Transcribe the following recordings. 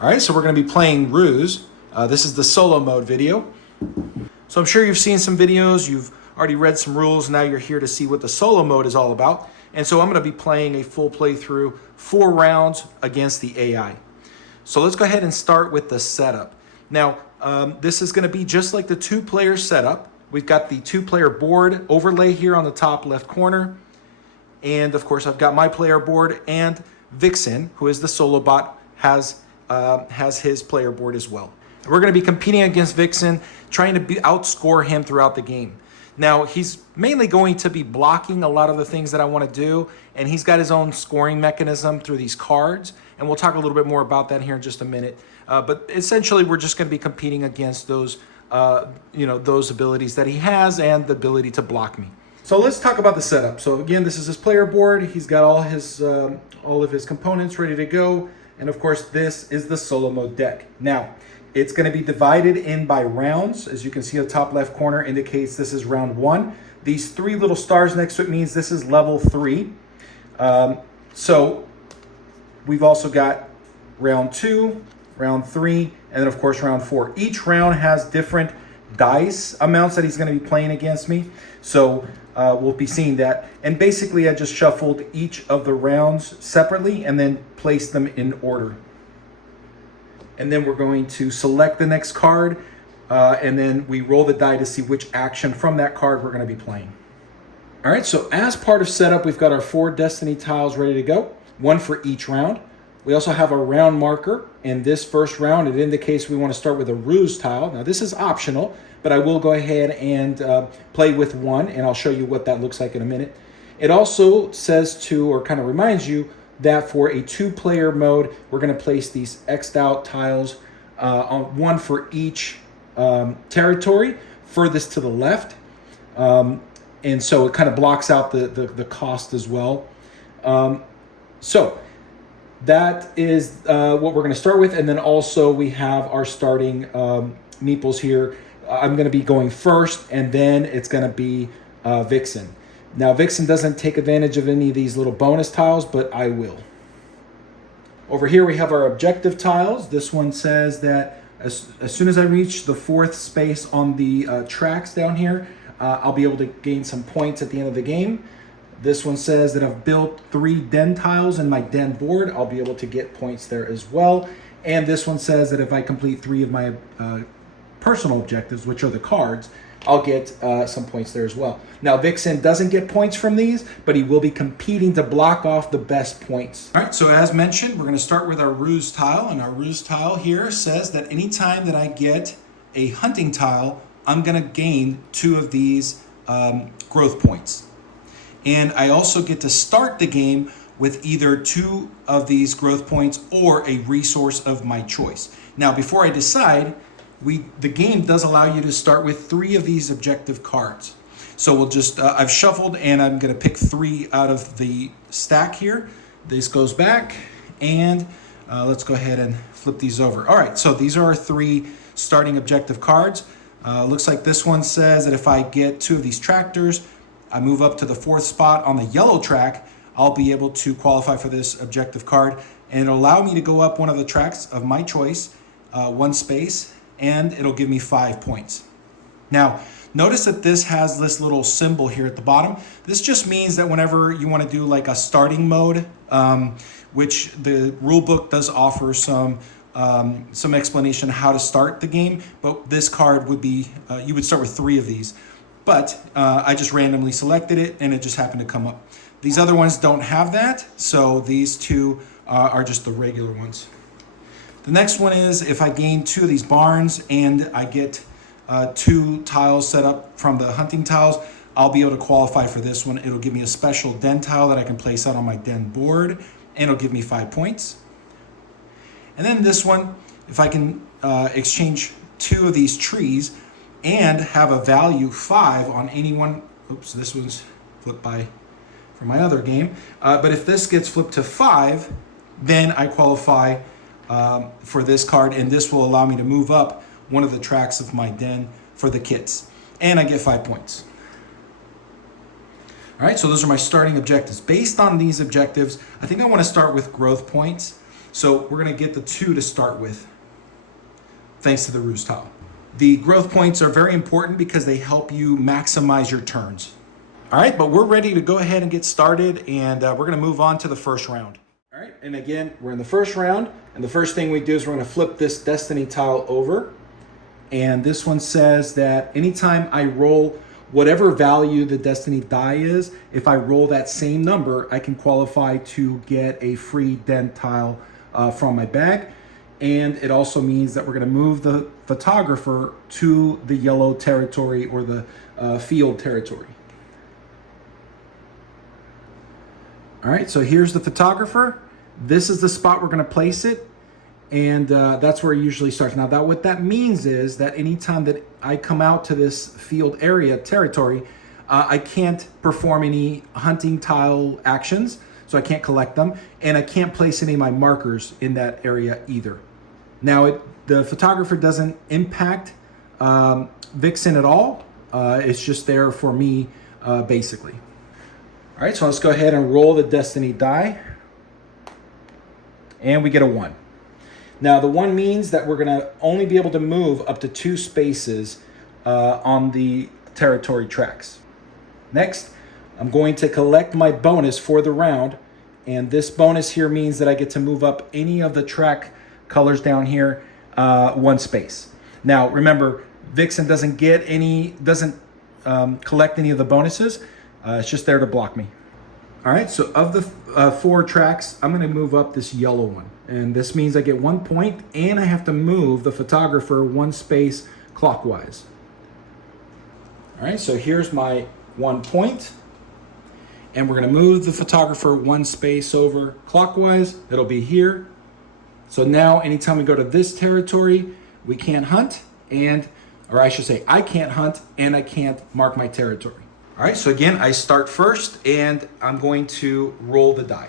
All right, so we're going to be playing Ruse. This is the solo mode video. So I'm sure you've seen some videos, you've already read some rules, now you're here to see what the solo mode is all about. And so I'm going to be playing a full playthrough, 4 rounds against the AI. So let's go ahead and start with the setup. Now, this is going to be just like the 2-player setup. We've got the 2-player board overlay here on the top left corner. And of course, I've got my player board, and VIXEN, who is the solo bot, has his player board as well. We're going to be competing against VIXEN, trying to outscore him throughout the game. Now, he's mainly going to be blocking a lot of the things that I want to do, and he's got his own scoring mechanism through these cards, and we'll talk a little bit more about that here in just a minute. But essentially, we're just going to be competing against those, those abilities that he has and the ability to block me. So let's talk about the setup. So again, this is his player board. He's got all of his components ready to go. And of course, this is the solo mode deck. Now, it's going to be divided in by rounds. As you can see, the top left corner indicates this is round 1. These 3 little stars next to it means this is level 3. So we've also got round 2, round 3, and then of course round 4. Each round has different dice amounts that he's going to be playing against me. So we'll be seeing that. And basically, I just shuffled each of the rounds separately and then placed them in order. And then we're going to select the next card, and then we roll the die to see which action from that card we're going to be playing. All right, so as part of setup, we've got our 4 destiny tiles ready to go, 1 for each round. We also have a round marker. In this first round, it indicates we want to start with a Ruse tile. Now, this is optional, but I will go ahead and play with 1, and I'll show you what that looks like in a minute. It also says to, or kind of reminds you, that for a 2-player mode, we're going to place these X'd out tiles, on 1 for each territory, furthest to the left. And so it kind of blocks out the cost as well. So that is what we're going to start with. And then also we have our starting meeples here. I'm going to be going first, and then it's going to be VIXEN. Now, VIXEN doesn't take advantage of any of these little bonus tiles, but I will. Over here, we have our objective tiles. This one says that as soon as I reach the 4th space on the tracks down here, I'll be able to gain some points at the end of the game. This one says that I've built 3 den tiles in my den board. I'll be able to get points there as well. And this one says that if I complete 3 of my personal objectives, which are the cards, I'll get some points there as well. Now, VIXEN doesn't get points from these, but he will be competing to block off the best points. All right, so as mentioned, we're going to start with our Ruse tile. And our Ruse tile here says that anytime that I get a hunting tile, I'm going to gain 2 of these growth points. And I also get to start the game with either 2 of these growth points or a resource of my choice. Now, before I decide, the game does allow you to start with 3 of these objective cards. So we'll just, I've shuffled, and I'm going to pick 3 out of the stack here. This goes back, and let's go ahead and flip these over. All right, so these are our 3 starting objective cards. Looks like this one says that if I get 2 of these tractors, I move up to the 4th spot on the yellow track, I'll be able to qualify for this objective card, and it'll allow me to go up one of the tracks of my choice, 1 space, and it'll give me 5 points. Now, notice that this has this little symbol here at the bottom. This just means that whenever you want to do like a starting mode, which the rule book does offer some explanation how to start the game, but this card would be, you would start with 3 of these. But I just randomly selected it, and it just happened to come up. These other ones don't have that, so these 2 are just the regular ones. The next one is if I gain 2 of these barns and I get 2 tiles set up from the hunting tiles, I'll be able to qualify for this one. It'll give me a special den tile that I can place out on my den board, and it'll give me 5 points. And then this one, if I can exchange 2 of these trees and have a value 5 on any one, oops, this one's flipped by from my other game. But if this gets flipped to 5, then I qualify for this card, and this will allow me to move up one of the tracks of my den for the kits, and I get 5 points. All right, so those are my starting objectives. Based on these objectives, I think I want to start with growth points. So we're gonna get the 2 to start with, thanks to the Ruse tile. The growth points are very important because they help you maximize your turns. All right, but we're ready to go ahead and get started, and we're gonna move on to the first round. All right, and again, we're in the first round, and the first thing we do is we're gonna flip this destiny tile over. And this one says that anytime I roll whatever value the destiny die is, if I roll that same number, I can qualify to get a free den tile from my bag. And it also means that we're gonna move the photographer to the yellow territory or the field territory. All right, so here's the photographer. This is the spot we're gonna place it. And that's where it usually starts. Now, what that means is that anytime that I come out to this field area territory, I can't perform any hunting tile actions, so I can't collect them, and I can't place any of my markers in that area either. Now, the photographer doesn't impact VIXEN at all. It's just there for me, basically. All right, so let's go ahead and roll the destiny die, and we get a 1. Now, the 1 means that we're gonna only be able to move up to 2 spaces on the territory tracks. Next, I'm going to collect my bonus for the round, and this bonus here means that I get to move up any of the track colors down here 1 space. Now, remember, VIXEN doesn't collect any of the bonuses. It's just there to block me. All right, so of the 4 tracks, I'm gonna move up this yellow one. And this means I get 1 point, and I have to move the photographer 1 space clockwise. All right, so here's my 1 point. And we're gonna move the photographer 1 space over clockwise. It'll be here. So now anytime we go to this territory, we can't hunt, or I should say, I can't hunt, and I can't mark my territory. All right, so again, I start first, and I'm going to roll the die.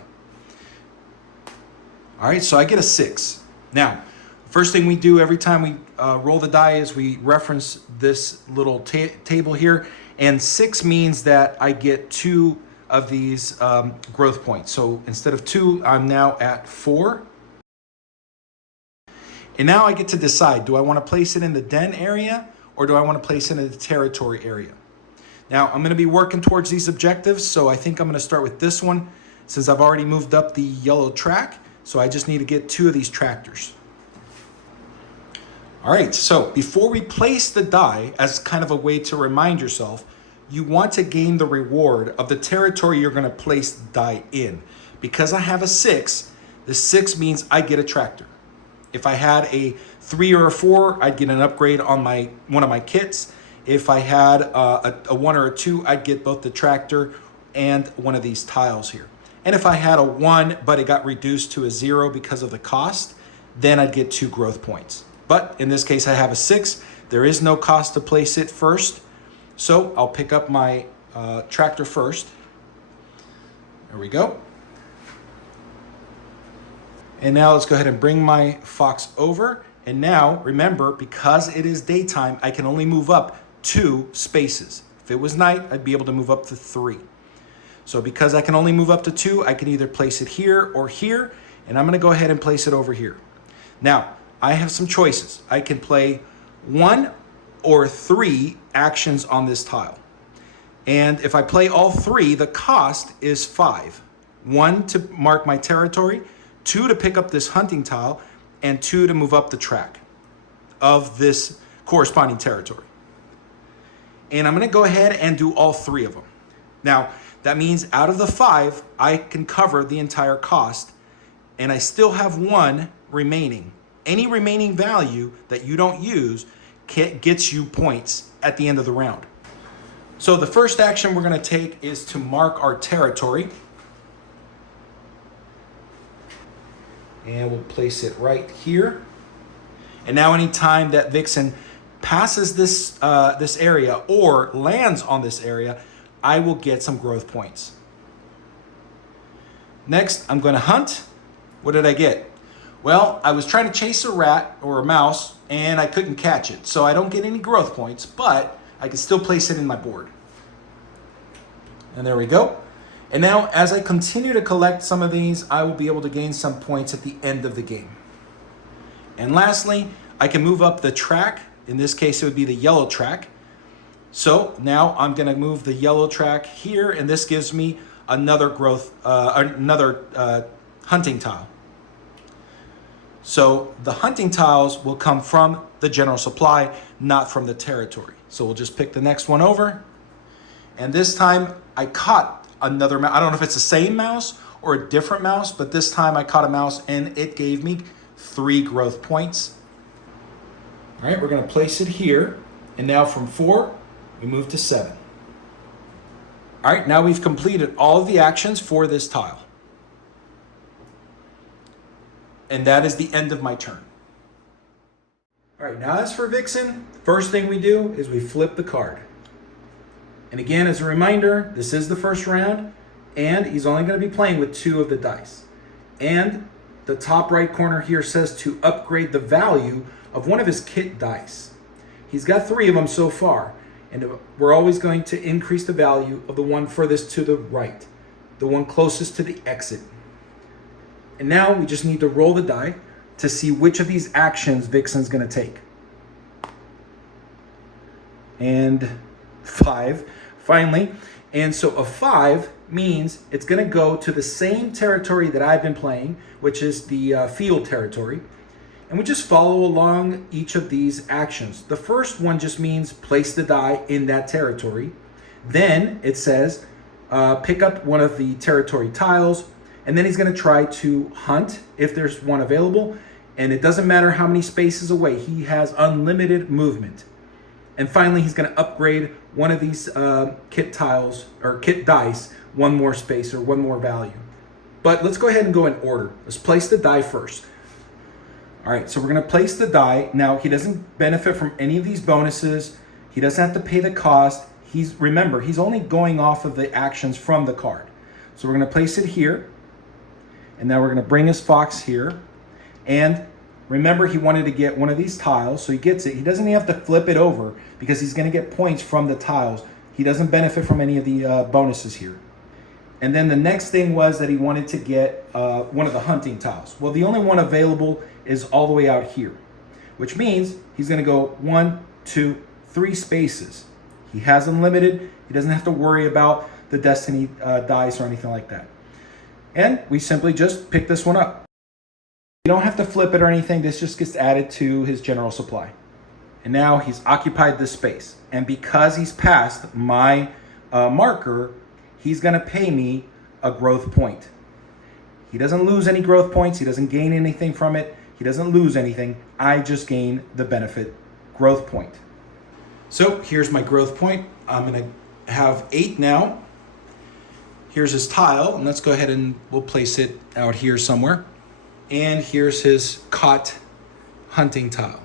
All right, so I get a 6. Now, first thing we do every time we roll the die is we reference this little table here, and 6 means that I get 2 of these growth points. So instead of 2, I'm now at 4. And now I get to decide, do I want to place it in the den area, or do I want to place it in the territory area? Now, I'm going to be working towards these objectives, so I think I'm going to start with this one, since I've already moved up the yellow track, so I just need to get 2 of these tractors. All right, so before we place the die, as kind of a way to remind yourself, you want to gain the reward of the territory you're going to place the die in. Because I have a 6, the 6 means I get a tractor. If I had a 3 or a 4, I'd get an upgrade on one of my kits. If I had a 1 or a 2, I'd get both the tractor and one of these tiles here. And if I had a 1, but it got reduced to a 0 because of the cost, then I'd get 2 growth points. But in this case, I have a 6. There is no cost to place it first. So I'll pick up my tractor first. There we go. And now let's go ahead and bring my fox over. And now, remember, because it is daytime, I can only move up 2 spaces. If it was night, I'd be able to move up to 3. So because I can only move up to 2, I can either place it here or here, and I'm gonna go ahead and place it over here. Now, I have some choices. I can play 1 or 3 actions on this tile. And if I play all 3, the cost is 5. 1 to mark my territory, 2 to pick up this hunting tile, and 2 to move up the track of this corresponding territory. And I'm gonna go ahead and do all 3 of them. Now, that means out of the 5, I can cover the entire cost, and I still have 1 remaining. Any remaining value that you don't use gets you points at the end of the round. So the first action we're gonna take is to mark our territory. And we'll place it right here. And now anytime that VIXEN passes this area or lands on this area, I will get some growth points. Next, I'm gonna hunt. What did I get? Well, I was trying to chase a rat or a mouse and I couldn't catch it. So I don't get any growth points, but I can still place it in my board. And there we go. And now, as I continue to collect some of these, I will be able to gain some points at the end of the game. And lastly, I can move up the track. In this case, it would be the yellow track. So now I'm gonna move the yellow track here, and this gives me another hunting tile. So the hunting tiles will come from the general supply, not from the territory. So we'll just pick the next one over. And this time I caught another mouse. I don't know if it's the same mouse or a different mouse, but this time I caught a mouse and it gave me 3 growth points. All right, we're gonna place it here. And now from 4, we move to 7. All right, now we've completed all of the actions for this tile. And that is the end of my turn. All right, now as for VIXEN, first thing we do is we flip the card. And again, as a reminder, this is the first round, and he's only going to be playing with 2 of the dice. And the top right corner here says to upgrade the value of one of his kit dice. He's got 3 of them so far, and we're always going to increase the value of the one furthest to the right, the one closest to the exit. And now we just need to roll the die to see which of these actions VIXEN's going to take. And 5, finally. And so a 5 means it's going to go to the same territory that I've been playing, which is the field territory. And we just follow along each of these actions. The first one just means place the die in that territory. Then it says pick up one of the territory tiles, and then he's going to try to hunt if there's one available. And it doesn't matter how many spaces away, he has unlimited movement. And finally, he's going to upgrade one of these kit tiles or kit dice, one more space or one more value. But let's go ahead and go in order. Let's place the die first. All right, so we're going to place the die. Now, he doesn't benefit from any of these bonuses. He doesn't have to pay the cost. Remember, he's only going off of the actions from the card. So we're going to place it here. And now we're going to bring his fox here. And remember, he wanted to get one of these tiles, so he gets it. He doesn't even have to flip it over because he's going to get points from the tiles. He doesn't benefit from any of the bonuses here. And then the next thing was that he wanted to get one of the hunting tiles. Well, the only one available is all the way out here, which means he's going to go 1, 2, 3 spaces. He has unlimited. He doesn't have to worry about the destiny dice or anything like that. And we simply just pick this one up. You don't have to flip it or anything. This just gets added to his general supply. And now he's occupied this space. And because he's passed my marker, he's going to pay me a growth point. He doesn't lose any growth points. He doesn't gain anything from it. He doesn't lose anything. I just gain the benefit growth point. So here's my growth point. I'm going to have 8 now. Here's his tile, and let's go ahead and we'll place it out here somewhere. And here's his caught hunting tile.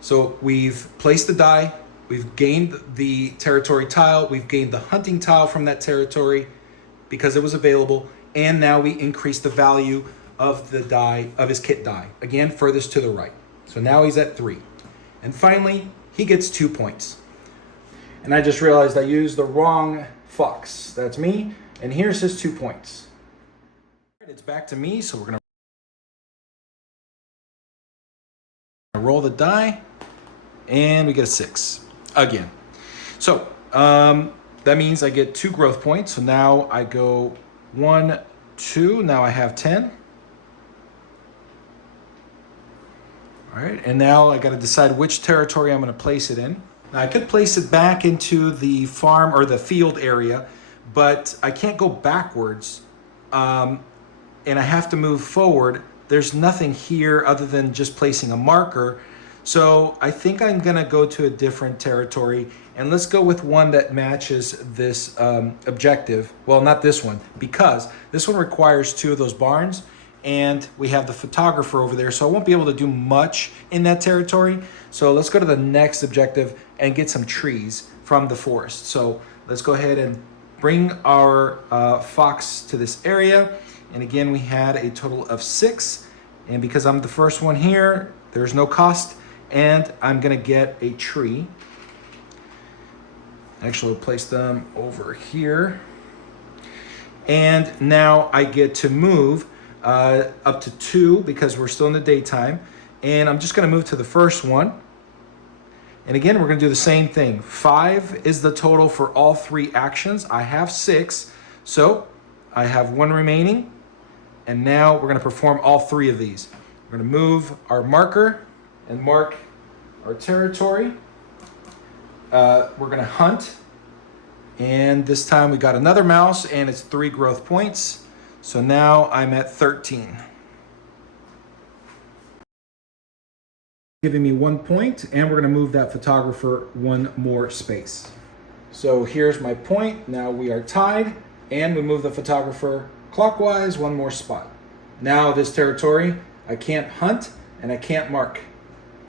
So we've placed the die, we've gained the territory tile, we've gained the hunting tile from that territory because it was available, and now we increase the value of the die, of his kit die, again, furthest to the right. So now he's at 3. And finally, he gets 2 points. And I just realized I used the wrong fox. That's me, and here's his 2 points. It's back to me, so we're gonna roll the die, and we get a 6 again. So that means I get 2 growth points. So now I go 1, 2. Now I have 10. All right, and now I got to decide which territory I'm going to place it in. Now I could place it back into the farm or the field area, but I can't go backwards, and I have to move forward. There's nothing here other than just placing a marker. So I think I'm gonna go to a different territory, and let's go with one that matches this objective. Well, not this one, because this one requires 2 of those barns, and we have the photographer over there, so I won't be able to do much in that territory. So let's go to the next objective and get some trees from the forest. So let's go ahead and bring our fox to this area. And again, we had a total of 6. And because I'm the first one here, there's no cost. And I'm gonna get a tree. Actually, we'll place them over here. And now I get to move up to 2 because we're still in the daytime. And I'm just gonna move to the first one. And again, we're gonna do the same thing. 5 is the total for all 3 actions. I have 6, so I have 1 remaining. And now we're gonna perform all 3 of these. We're gonna move our marker and mark our territory. We're gonna hunt. And this time we got another mouse and it's 3 growth points. So now I'm at 13. Giving me 1 point, and we're gonna move that photographer 1 more space. So here's my point. Now we are tied, and we move the photographer clockwise 1 more spot. Now this territory, I can't hunt and I can't mark.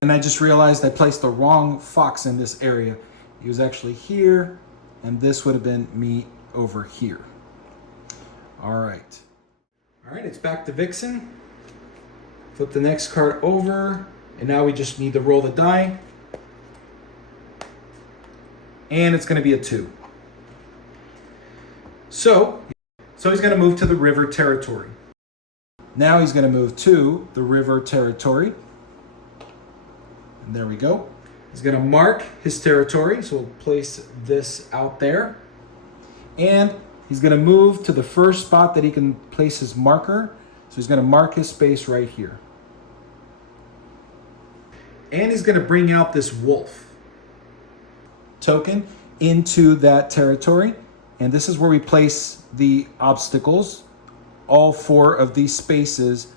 And I just realized I placed the wrong fox in this area. He was actually here, and this would have been me over here. All right, it's back to VIXEN. Flip the next card over, and now we just need to roll the die. And it's gonna be a 2. So he's gonna move to the river territory. Now he's gonna move to the river territory. And there we go. He's gonna mark his territory, so we'll place this out there. And he's gonna move to the first spot that he can place his marker. So he's gonna mark his space right here. And he's gonna bring out this wolf token into that territory. And this is where we place the obstacles. All 4 of these spaces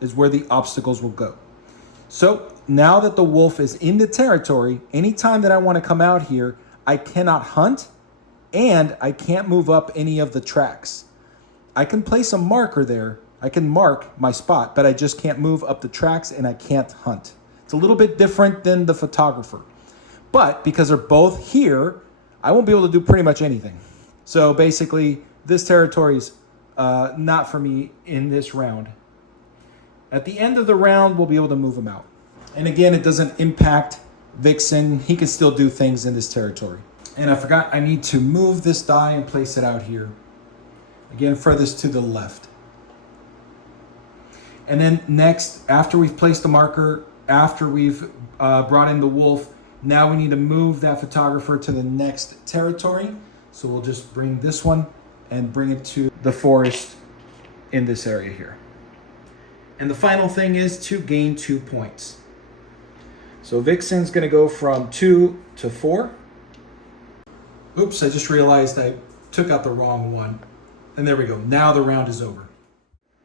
is where the obstacles will go. So now that the wolf is in the territory, anytime that I want to come out here, I cannot hunt and I can't move up any of the tracks. I can place a marker there. I can mark my spot, but I just can't move up the tracks and I can't hunt. It's a little bit different than the photographer. But because they're both here, I won't be able to do pretty much anything. So basically, this territory is not for me in this round. At the end of the round, we'll be able to move him out. And again, it doesn't impact VIXEN. He can still do things in this territory. And I forgot I need to move this die and place it out here. Again, furthest to the left. And then next, after we've placed the marker, after we've brought in the wolf, now we need to move that photographer to the next territory. So we'll just bring this one and bring it to the forest in this area here. And the final thing is to gain 2 points. So VIXEN's gonna go from 2 to 4. Oops, I just realized I took out the wrong one. And there we go, now the round is over.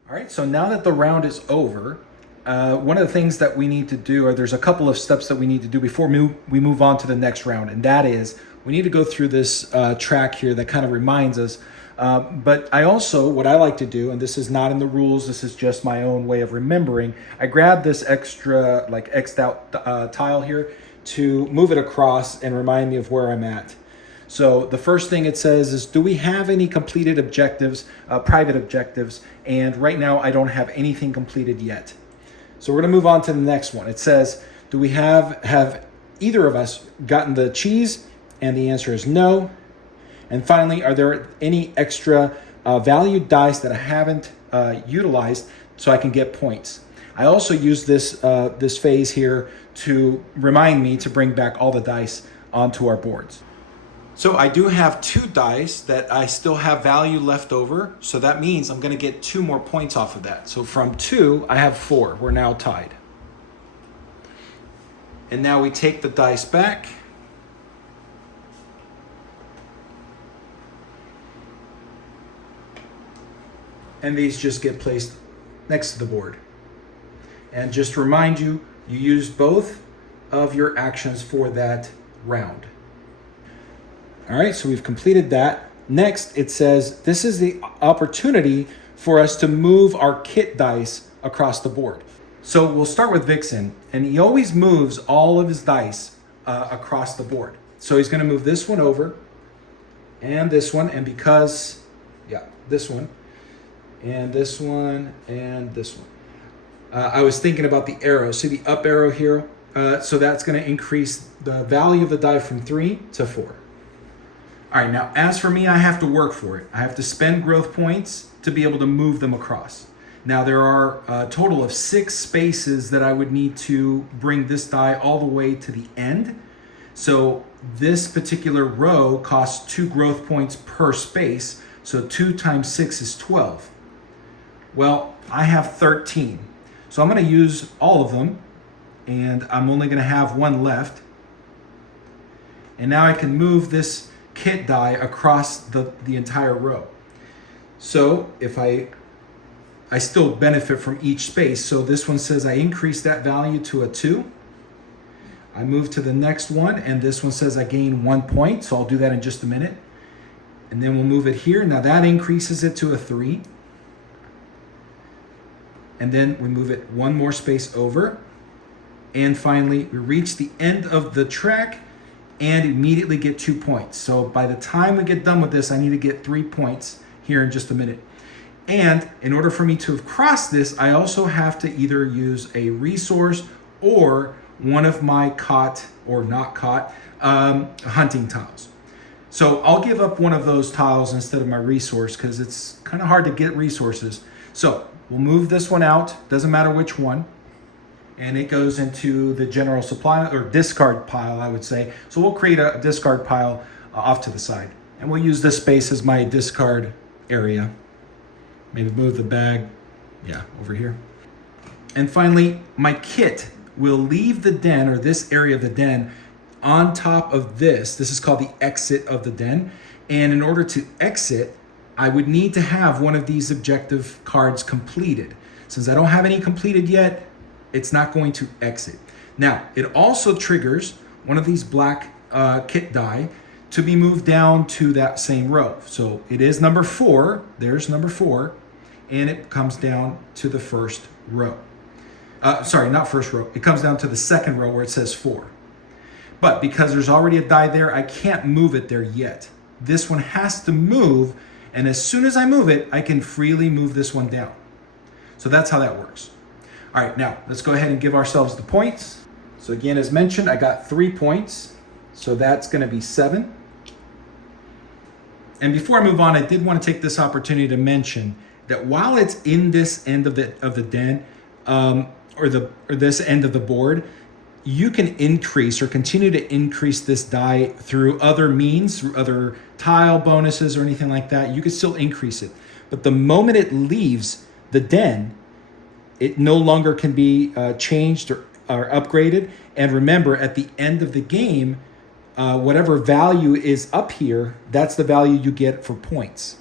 All right, so now that the round is over, one of the things that we need to do, or there's a couple of steps that we need to do before we move on to the next round. And that is, we need to go through this track here that kind of reminds us. But I also, what I like to do, and this is not in the rules, this is just my own way of remembering, I grab this extra like X'd out tile here to move it across and remind me of where I'm at. So the first thing it says is, do we have any completed objectives, private objectives? And right now I don't have anything completed yet. So we're gonna move on to the next one. It says, do we have either of us gotten the cheese? And the answer is no. And finally, are there any extra valued dice that I haven't utilized so I can get points? I also use this phase here to remind me to bring back all the dice onto our boards. So I do have 2 dice that I still have value left over. So that means I'm gonna get 2 more points off of that. So from 2, I have 4. We're now tied. And now we take the dice back. And these just get placed next to the board. And just to remind you, you use both of your actions for that round. All right, so we've completed that. Next, it says, this is the opportunity for us to move our kit dice across the board. So we'll start with VIXEN, and he always moves all of his dice across the board. So he's gonna move this one over, and this one, and because, this one, and this one, and this one. I was thinking about the arrow. See the up arrow here? So that's gonna increase the value of the die from 3 to 4. All right, now as for me, I have to work for it. I have to spend growth points to be able to move them across. Now there are a total of 6 spaces that I would need to bring this die all the way to the end. So this particular row costs 2 growth points per space. So 2 times 6 is 12. Well, I have 13. So I'm going to use all of them, and I'm only going to have 1 left. And now I can move this kit die across the entire row. So if I still benefit from each space. So this one says I increase that value to a 2. I move to the next one, and this one says I gain 1 point. So I'll do that in just a minute. And then we'll move it here. Now that increases it to a 3. And then we move it 1 more space over. And finally, we reach the end of the track and immediately get 2 points. So by the time we get done with this, I need to get 3 points here in just a minute. And in order for me to have crossed this, I also have to either use a resource or one of my caught or not caught hunting tiles. So I'll give up one of those tiles instead of my resource because it's kind of hard to get resources. So we'll move this one out, doesn't matter which one. And it goes into the general supply or discard pile, I would say. So we'll create a discard pile off to the side. And we'll use this space as my discard area. Maybe move the bag, over here. And finally, my kit will leave the den, or this area of the den, on top of this. This is called the exit of the den. And in order to exit, I would need to have one of these objective cards completed. Since I don't have any completed yet, it's not going to exit. Now, it also triggers one of these black kit die to be moved down to that same row. So it is number 4, there's number 4, and it comes down to the first row. Sorry, not first row, it comes down to the second row where it says 4. But because there's already a die there, I can't move it there yet. This one has to move, and as soon as I move it, I can freely move this one down. So that's how that works. All right, now let's go ahead and give ourselves the points. So again, as mentioned, I got 3 points. So that's gonna be 7. And before I move on, I did want to take this opportunity to mention that while it's in this end of the den, or this end of the board, you can increase or continue to increase this die through other means, through other tile bonuses or anything like that. You can still increase it. But the moment it leaves the den, it no longer can be changed or upgraded. And remember, at the end of the game, whatever value is up here, that's the value you get for points.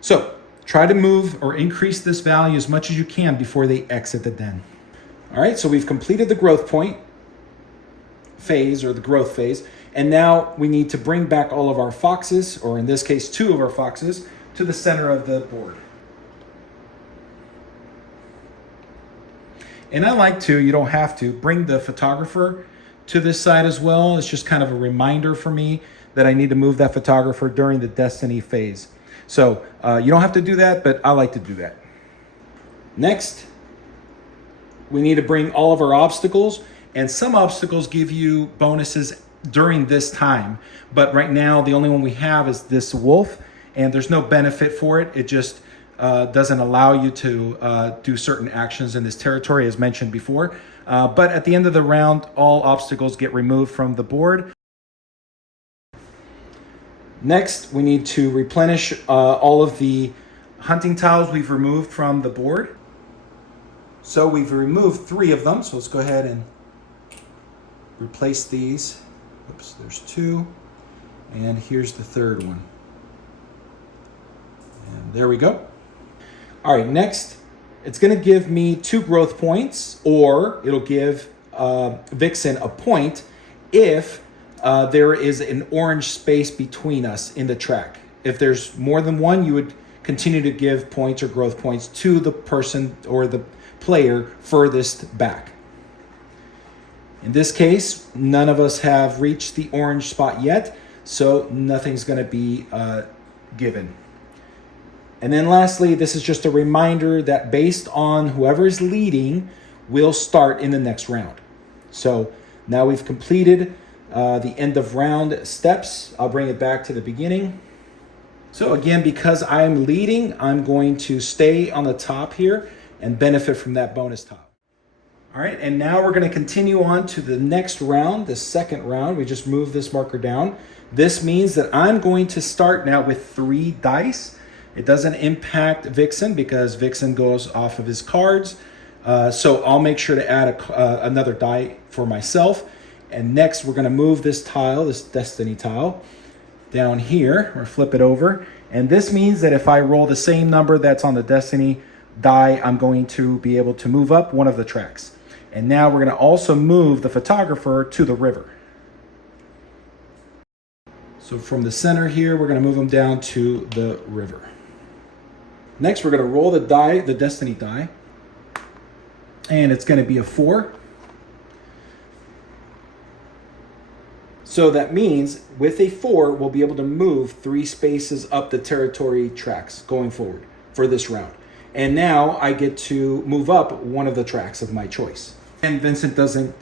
So try to move or increase this value as much as you can before they exit the den. All right, so we've completed the growth point phase, or the growth phase, and now we need to bring back all of our foxes, or in this case 2 of our foxes, to the center of the board. And I like to, you don't have to, bring the photographer to this side as well. It's just kind of a reminder for me that I need to move that photographer during the destiny phase. So you don't have to do that, but I like to do that. Next, we need to bring all of our obstacles, and some obstacles give you bonuses during this time. But right now, the only one we have is this wolf, and there's no benefit for it. It just doesn't allow you to do certain actions in this territory, as mentioned before. But at the end of the round, all obstacles get removed from the board. Next, we need to replenish all of the hunting tiles we've removed from the board. So we've removed 3 of them. So let's go ahead and replace these. Oops, there's 2. And here's the 3rd one. And there we go. All right, next, it's going to give me 2 growth points, or it'll give VIXEN a point if there is an orange space between us in the track. If there's more than one, you would continue to give points or growth points to the person or the player furthest back. In this case, none of us have reached the orange spot yet, so nothing's going to be given. And then lastly, this is just a reminder that based on whoever is leading, we'll start in the next round. So now we've completed the end of round steps. I'll bring it back to the beginning. So again, because I'm leading, I'm going to stay on the top here and benefit from that bonus top. All right, and now we're going to continue on to the next round, the second round. We just moved this marker down. This means that I'm going to start now with 3 dice. It doesn't impact VIXEN because VIXEN goes off of his cards. So I'll make sure to add another die for myself. And next we're going to move this tile, this destiny tile, down here, or flip it over. And this means that if I roll the same number that's on the destiny die, I'm going to be able to move up one of the tracks. And now we're going to also move the photographer to the river. So from the center here, we're going to move them down to the river. Next, we're going to roll the die, the destiny die. And it's going to be a 4. So that means with a 4, we'll be able to move 3 spaces up the territory tracks going forward for this round. And now I get to move up one of the tracks of my choice. And Vincent doesn't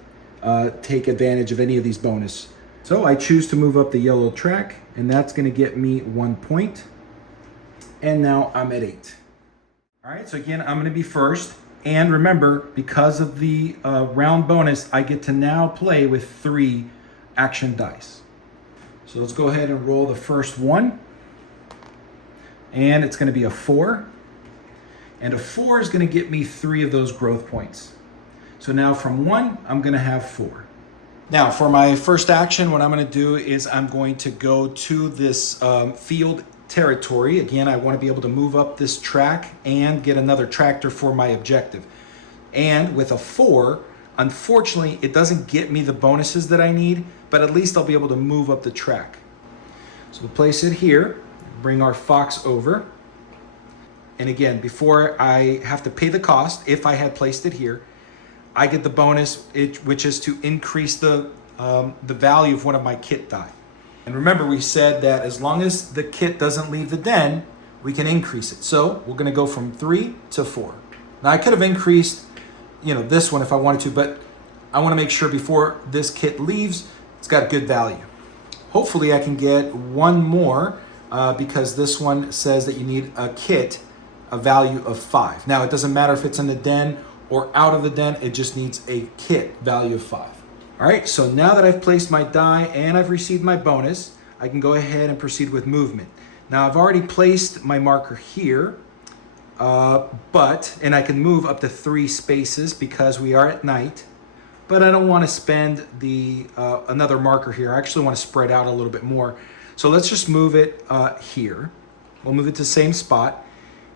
take advantage of any of these bonus. So I choose to move up the yellow track, and that's going to get me 1 point. And now I'm at 8. All right, so again, I'm going to be first. And remember, because of the round bonus, I get to now play with 3 action dice. So let's go ahead and roll the first one. And it's going to be a 4. And a 4 is going to get me 3 of those growth points. So now from 1, I'm going to have 4. Now for my first action, what I'm going to do is I'm going to go to this field territory. Again, I want to be able to move up this track and get another tractor for my objective. And with a 4, unfortunately, it doesn't get me the bonuses that I need, but at least I'll be able to move up the track. So we'll place it here, bring our fox over. And again, before I have to pay the cost, if I had placed it here, I get the bonus, which is to increase the value of one of my kit die. And remember, we said that as long as the kit doesn't leave the den, we can increase it. So we're going to go from 3 to 4. Now I could have increased, this one if I wanted to, but I want to make sure before this kit leaves, it's got good value. Hopefully I can get one more because this one says that you need a kit, a value of 5. Now it doesn't matter if it's in the den or out of the den, it just needs a kit value of 5. All right, so now that I've placed my die and I've received my bonus, I can go ahead and proceed with movement. Now I've already placed my marker here, and I can move up to 3 spaces because we are at night, but I don't want to spend the another marker here. I actually want to spread out a little bit more. So let's just move it here. We'll move it to the same spot.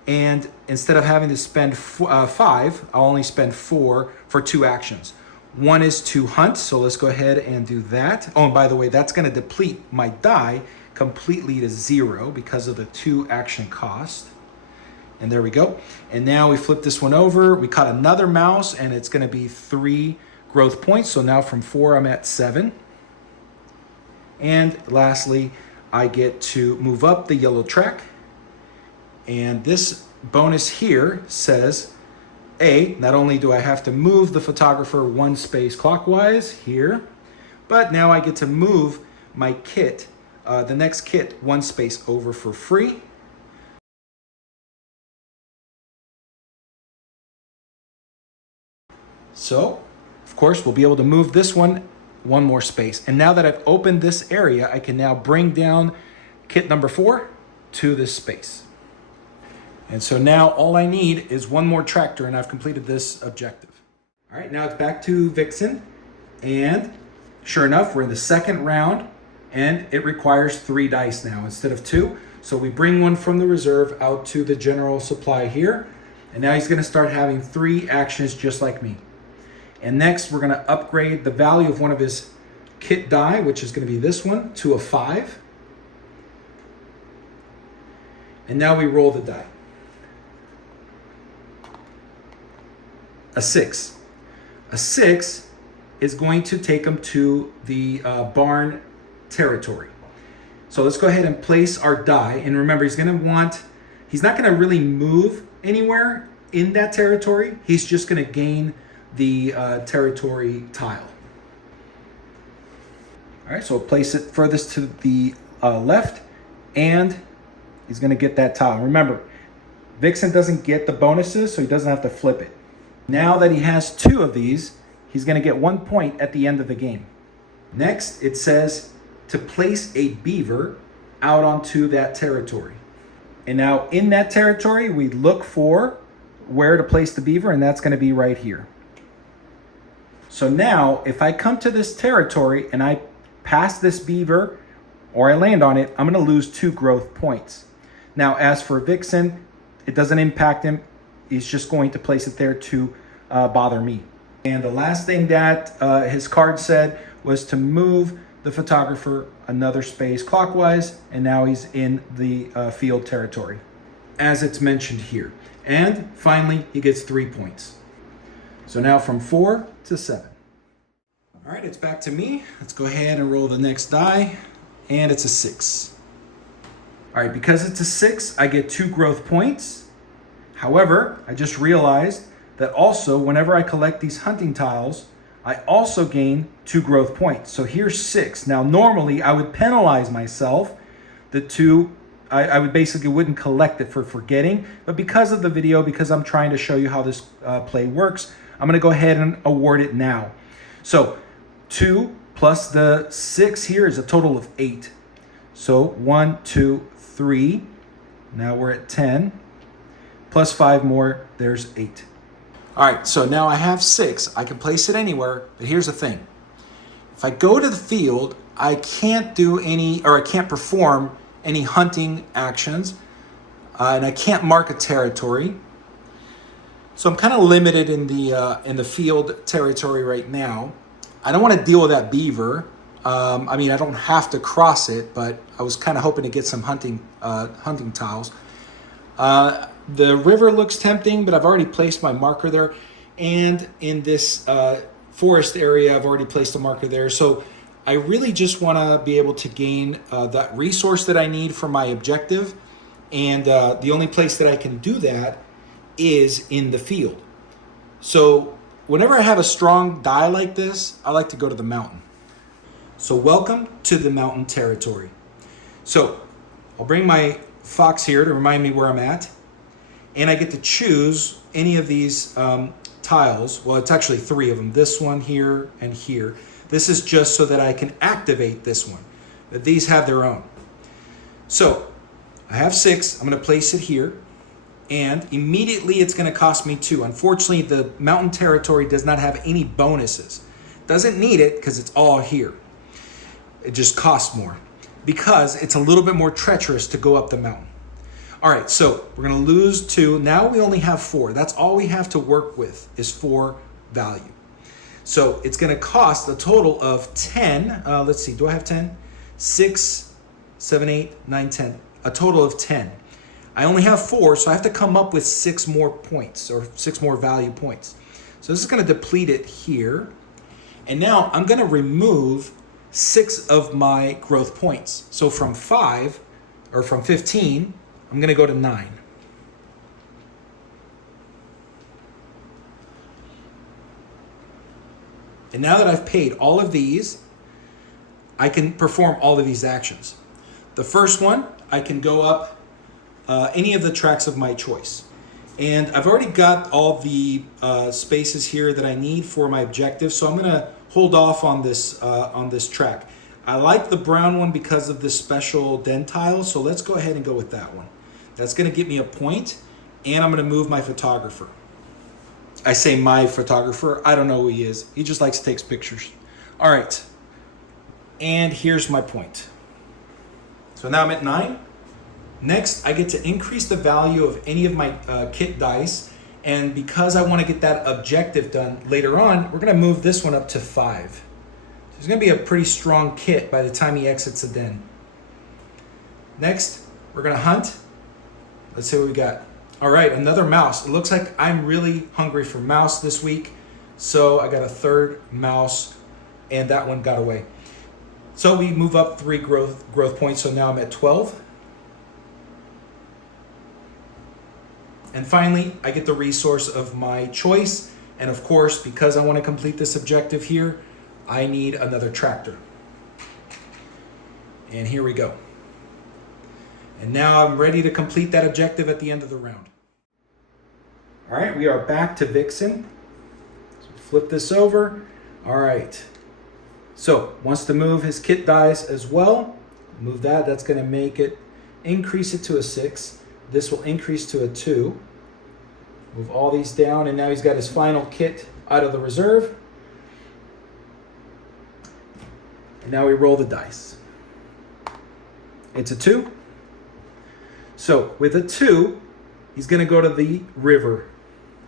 And instead of having to spend 5, I'll only spend 4 for 2 actions. One is to hunt, so let's go ahead and do that. Oh, and by the way, that's going to deplete my die completely to 0 because of the 2 action cost. And there we go. And now we flip this one over. We caught another mouse, and it's going to be 3 growth points. So now from 4, I'm at 7. And lastly, I get to move up the yellow track. And this bonus here says, not only do I have to move the photographer 1 space clockwise here, but now I get to move my kit, the next kit, 1 space over for free. So, of course, we'll be able to move this one more space. And now that I've opened this area, I can now bring down kit number 4 to this space. And so now all I need is 1 more tractor and I've completed this objective. All right, now it's back to VIXEN. And sure enough, we're in the second round and it requires 3 dice now instead of 2. So we bring one from the reserve out to the general supply here. And now he's gonna start having 3 actions just like me. And next we're gonna upgrade the value of one of his kit die, which is gonna be this one, to a 5. And now we roll the die. A 6. A 6 is going to take him to the barn territory. So let's go ahead and place our die. And remember, he's not gonna really move anywhere in that territory. He's just gonna gain the territory tile. All All right, so we'll place it furthest to the left, and he's gonna get that tile. Remember, VIXEN doesn't get the bonuses, so he doesn't have to flip it. Now that he has 2 of these, he's gonna get 1 point at the end of the game. Next, it says to place a beaver out onto that territory. And now in that territory, we look for where to place the beaver, and that's gonna be right here. So now, if I come to this territory and I pass this beaver, or I land on it, I'm gonna lose 2 growth points. Now, as for VIXEN, it doesn't impact him. He's just going to place it there to bother me. And the last thing that his card said was to move the photographer another space clockwise, and now he's in the field territory, as it's mentioned here. And finally, he gets 3 points. So now from 4 to 7. All right, it's back to me. Let's go ahead and roll the next die, and it's a 6. All right, because it's a 6, I get 2 growth points. However, I just realized that also whenever I collect these hunting tiles, I also gain 2 growth points. So here's 6. Now, normally I would penalize myself. The 2, I would basically wouldn't collect it for forgetting. But because of the video, because I'm trying to show you how this play works, I'm gonna go ahead and award it now. So 2 plus the 6 here is a total of 8. So 1, 2, 3. Now we're at 10. Plus 5 more, there's 8. All right, so now I have 6. I can place it anywhere, but here's the thing. If I go to the field, I can't do any, or I can't perform any hunting actions, and I can't mark a territory. So I'm kind of limited in the field territory right now. I don't want to deal with that beaver. I mean, I don't have to cross it, but I was kind of hoping to get some hunting tiles. The river looks tempting, but I've already placed my marker there. And in this forest area, I've already placed a marker there. So I really just want to be able to gain that resource that I need for my objective. And the only place that I can do that is in the field. So whenever I have a strong die like this, I like to go to the mountain. So welcome to the mountain territory. So I'll bring my fox here to remind me where I'm at. And I get to choose any of these tiles. Well, it's actually 3 of them. This one here and here. This is just so that I can activate this one. But these have their own. So I have 6. I'm going to place it here. And immediately it's going to cost me 2. Unfortunately, the mountain territory does not have any bonuses. Doesn't need it because it's all here. It just costs more because it's a little bit more treacherous to go up the mountain. All right, so we're gonna lose 2. Now we only have 4. That's all we have to work with is 4 value. So it's gonna cost a total of 10. Let's see, do I have 10? 6, 7, 8, 9, 10. A total of 10. I only have 4, so I have to come up with 6 more points or 6 more value points. So this is gonna deplete it here. And now I'm gonna remove 6 of my growth points. So from 5, or from 15, I'm gonna go to 9. And now that I've paid all of these, I can perform all of these actions. The first one, I can go up any of the tracks of my choice. And I've already got all the spaces here that I need for my objective, so I'm gonna hold off on this track. I like the brown one because of this special den tile, so let's go ahead and go with that one. That's gonna get me a point, and I'm gonna move my photographer. I say my photographer, I don't know who he is. He just likes to take pictures. All right, and here's my point. So now I'm at 9. Next, I get to increase the value of any of my kit dice, and because I wanna get that objective done later on, we're gonna move this one up to 5. So it's gonna be a pretty strong kit by the time he exits the den. Next, we're gonna hunt. Let's see what we got. All right, another mouse. It looks like I'm really hungry for mouse this week. So I got a 3rd mouse, and that one got away. So we move up 3 growth points, so now I'm at 12. And finally, I get the resource of my choice. And of course, because I want to complete this objective here, I need another tractor. And here we go. And now I'm ready to complete that objective at the end of the round. All right, we are back to VIXEN. So flip this over. All right. So wants to move his kit dice as well. Move that. That's going to make it increase it to a 6. This will increase to a 2. Move all these down, and now he's got his final kit out of the reserve. And now we roll the dice. It's a 2. So with a 2, he's going to go to the river,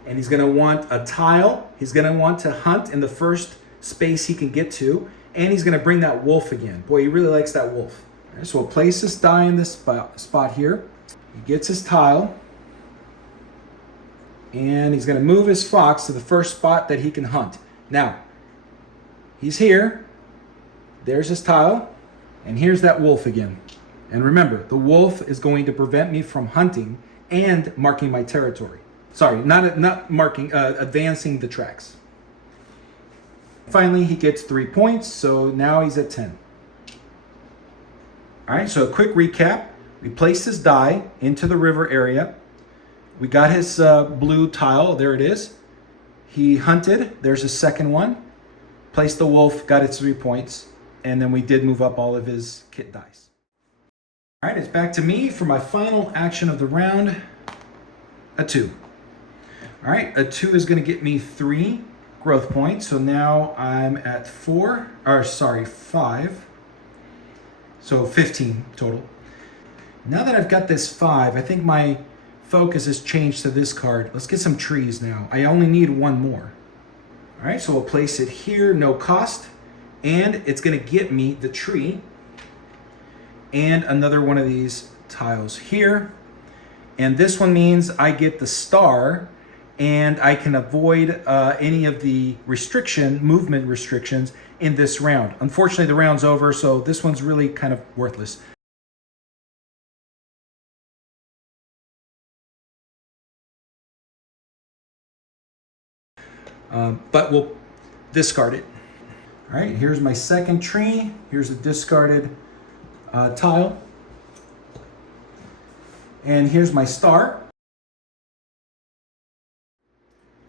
and he's going to want a tile. He's going to want to hunt in the first space he can get to, and he's going to bring that wolf again. Boy, he really likes that wolf. All right, so we'll place this die in this spot here. He gets his tile, and he's going to move his fox to the first spot that he can hunt. Now, he's here. There's his tile, and here's that wolf again. And remember, the wolf is going to prevent me from hunting and marking my territory. Sorry, not marking, advancing the tracks. Finally, he gets 3 points, so now he's at 10. All right, so a quick recap. We placed his die into the river area. We got his blue tile, there it is. He hunted, there's his second one. Placed the wolf, got its 3 points, and then we did move up all of his kit dice. All right, it's back to me for my final action of the round, a 2. All right, a 2 is gonna get me 3 growth points, so now I'm at 5. So 15 total. Now that I've got this 5, I think my focus has changed to this card. Let's get some trees now. I only need 1 more. All right, so we'll place it here, no cost, and it's gonna get me the tree and another one of these tiles here. And this one means I get the star, and I can avoid any of the movement restrictions in this round. Unfortunately, the round's over, so this one's really kind of worthless. But we'll discard it. All right, here's my second tree. Here's a discarded tile. And here's my star.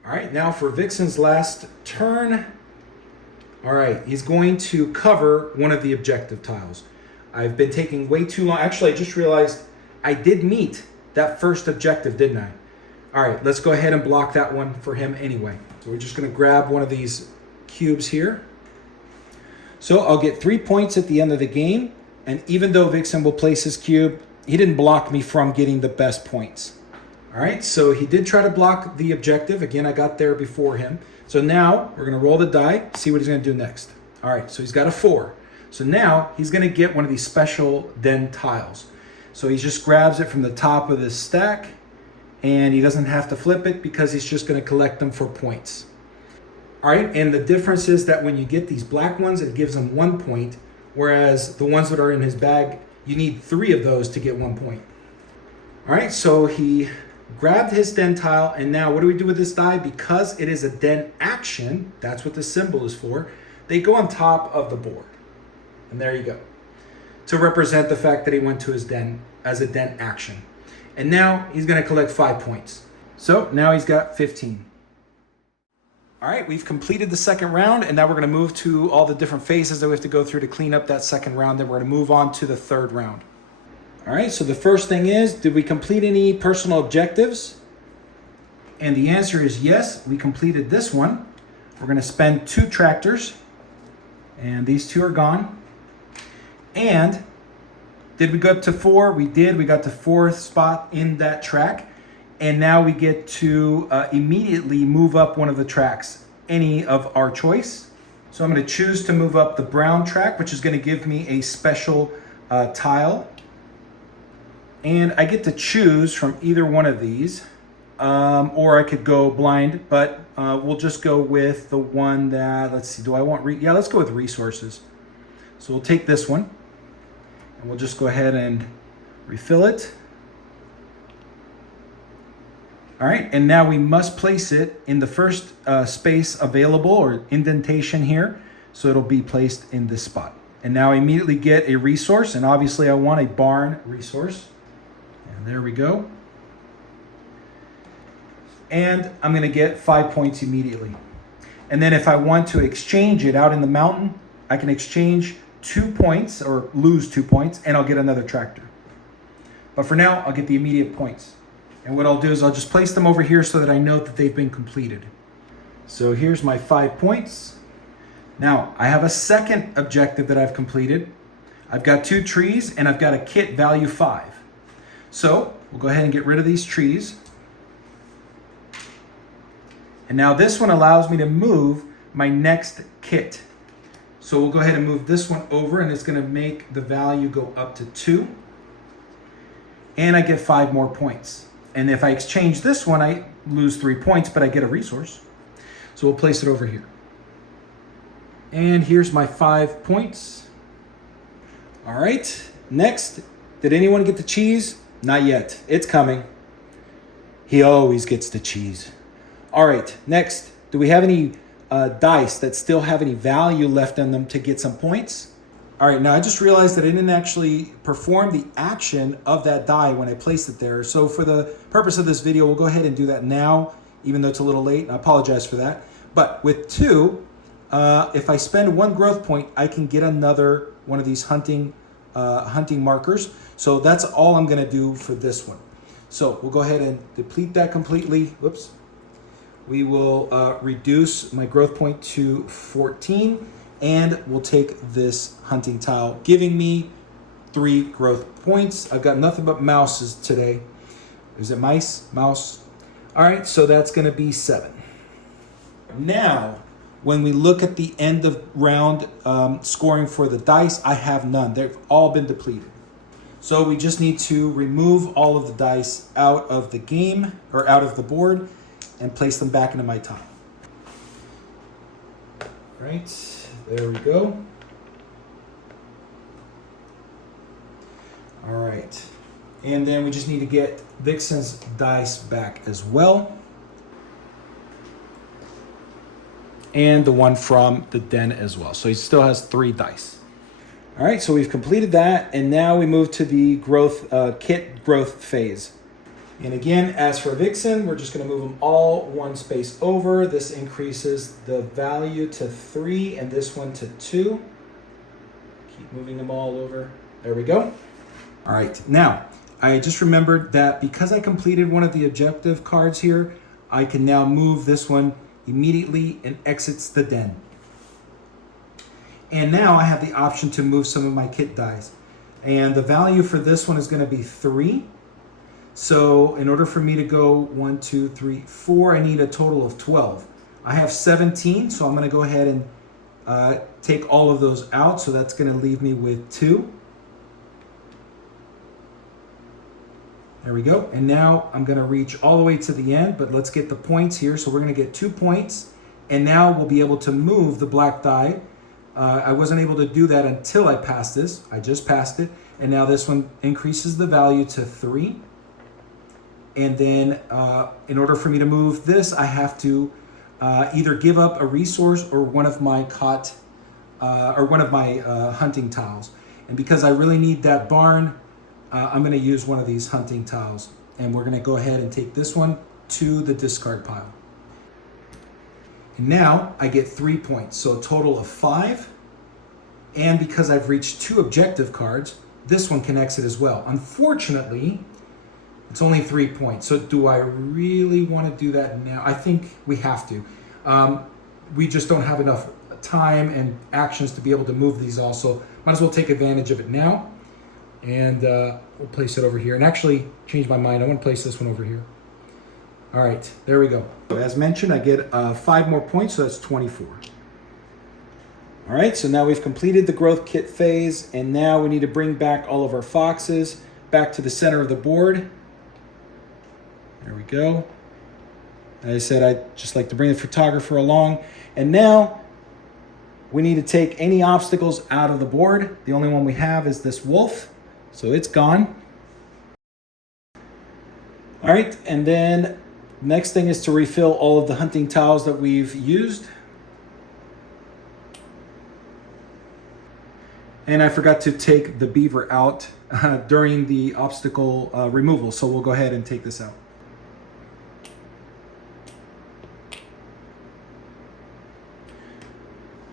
All right, now for VIXEN's last turn. All right, he's going to cover one of the objective tiles. I've been taking way too long. Actually, I just realized I did meet that first objective, didn't I? All right, let's go ahead and block that one for him anyway. So we're just gonna grab one of these cubes here. So I'll get 3 points at the end of the game. And even though VIXEN will place his cube, he didn't block me from getting the best points. All right, so he did try to block the objective. Again, I got there before him. So now we're gonna roll the die, see what he's gonna do next. All right, so he's got a 4. So now he's gonna get one of these special den tiles. So he just grabs it from the top of this stack, and he doesn't have to flip it because he's just gonna collect them for points. All right, and the difference is that when you get these black ones, it gives them 1 point, whereas the ones that are in his bag, you need 3 of those to get 1 point. All right, so he grabbed his den tile, and now what do we do with this die? Because it is a den action, that's what the symbol is for, they go on top of the board. And there you go. To represent the fact that he went to his den as a den action. And now he's gonna collect 5 points. So now he's got 15. All right, we've completed the second round, and now we're gonna move to all the different phases that we have to go through to clean up that second round. Then we're gonna move on to the third round. All right, so the first thing is, did we complete any personal objectives? And the answer is yes, we completed this one. We're gonna spend 2 tractors, and these 2 are gone. And did we go up to 4? We did, we got to 4th spot in that track. And now we get to immediately move up one of the tracks, any of our choice. So I'm gonna choose to move up the brown track, which is gonna give me a special tile. And I get to choose from either one of these, or I could go blind, but we'll just go with the one that, let's see, do I want, yeah, let's go with resources. So we'll take this one, and we'll just go ahead and refill it. All right, and now we must place it in the first space available, or indentation here, so it'll be placed in this spot. And now I immediately get a resource, and obviously I want a barn resource. And there we go. And I'm gonna get 5 points immediately. And then if I want to exchange it out in the mountain, I can exchange 2 points or lose 2 points, and I'll get another tractor. But for now, I'll get the immediate points. And what I'll do is I'll just place them over here so that I know that they've been completed. So here's my 5 points. Now, I have a second objective that I've completed. I've got 2 trees and I've got a kit value 5. So we'll go ahead and get rid of these trees. And now this one allows me to move my next kit. So we'll go ahead and move this one over, and it's gonna make the value go up to 2. And I get 5 more points. And if I exchange this one, I lose 3 points, but I get a resource. So we'll place it over here. And here's my 5 points. All right, next, did anyone get the cheese? Not yet, it's coming. He always gets the cheese. All right, next, do we have any dice that still have any value left on them to get some points? All right, now I just realized that I didn't actually perform the action of that die when I placed it there. So for the purpose of this video, we'll go ahead and do that now, even though it's a little late. I apologize for that. But with 2, if I spend 1 growth point, I can get another one of these hunting markers. So that's all I'm gonna do for this one. So we'll go ahead and deplete that completely. Whoops. We will reduce my growth point to 14, and we'll take this hunting tile, giving me 3 growth points. I've got nothing but mouses today. Is it mice? Mouse? All right, so that's gonna be 7. Now, when we look at the end of round scoring for the dice, I have none. They've all been depleted. So we just need to remove all of the dice out of the game, or out of the board, and place them back into my tile. Right, there we go. All right, and then we just need to get VIXEN's dice back as well. And the one from the den as well. So he still has 3 dice. All right, so we've completed that, and now we move to the growth kit growth phase. And again, as for VIXEN, we're just gonna move them all 1 space over. This increases the value to 3 and this one to 2. Keep moving them all over. There we go. All right, now, I just remembered that because I completed one of the objective cards here, I can now move this one immediately and exits the den. And now I have the option to move some of my kit dice. And the value for this one is gonna be 3. So in order for me to go 1, 2, 3, 4, I need a total of 12. I have 17, so I'm gonna go ahead and take all of those out. So that's gonna leave me with 2. There we go. And now I'm gonna reach all the way to the end, but let's get the points here. So we're gonna get 2 points, and now we'll be able to move the black die. I wasn't able to do that until I passed this. I just passed it, and now this one increases the value to 3. And then in order for me to move this, I have to either give up a resource or one of my hunting tiles. And because I really need that barn, I'm gonna use one of these hunting tiles. And we're gonna go ahead and take this one to the discard pile. And now I get 3 points, so a total of 5. And because I've reached 2 objective cards, this one can exit as well. Unfortunately, it's only 3 points. So do I really want to do that now? I think we have to. We just don't have enough time and actions to be able to move these all. So might as well take advantage of it now. And we'll place it over here. And actually, change my mind. I want to place this one over here. All right, there we go. So as mentioned, I get 5 more points, so that's 24. All right, so now we've completed the growth kit phase, and now we need to bring back all of our foxes back to the center of the board. There we go. As I said, I just like to bring the photographer along. And now we need to take any obstacles out of the board. The only one we have is this wolf, so it's gone. All right, and then next thing is to refill all of the hunting tiles that we've used. And I forgot to take the beaver out during the obstacle removal. So we'll go ahead and take this out.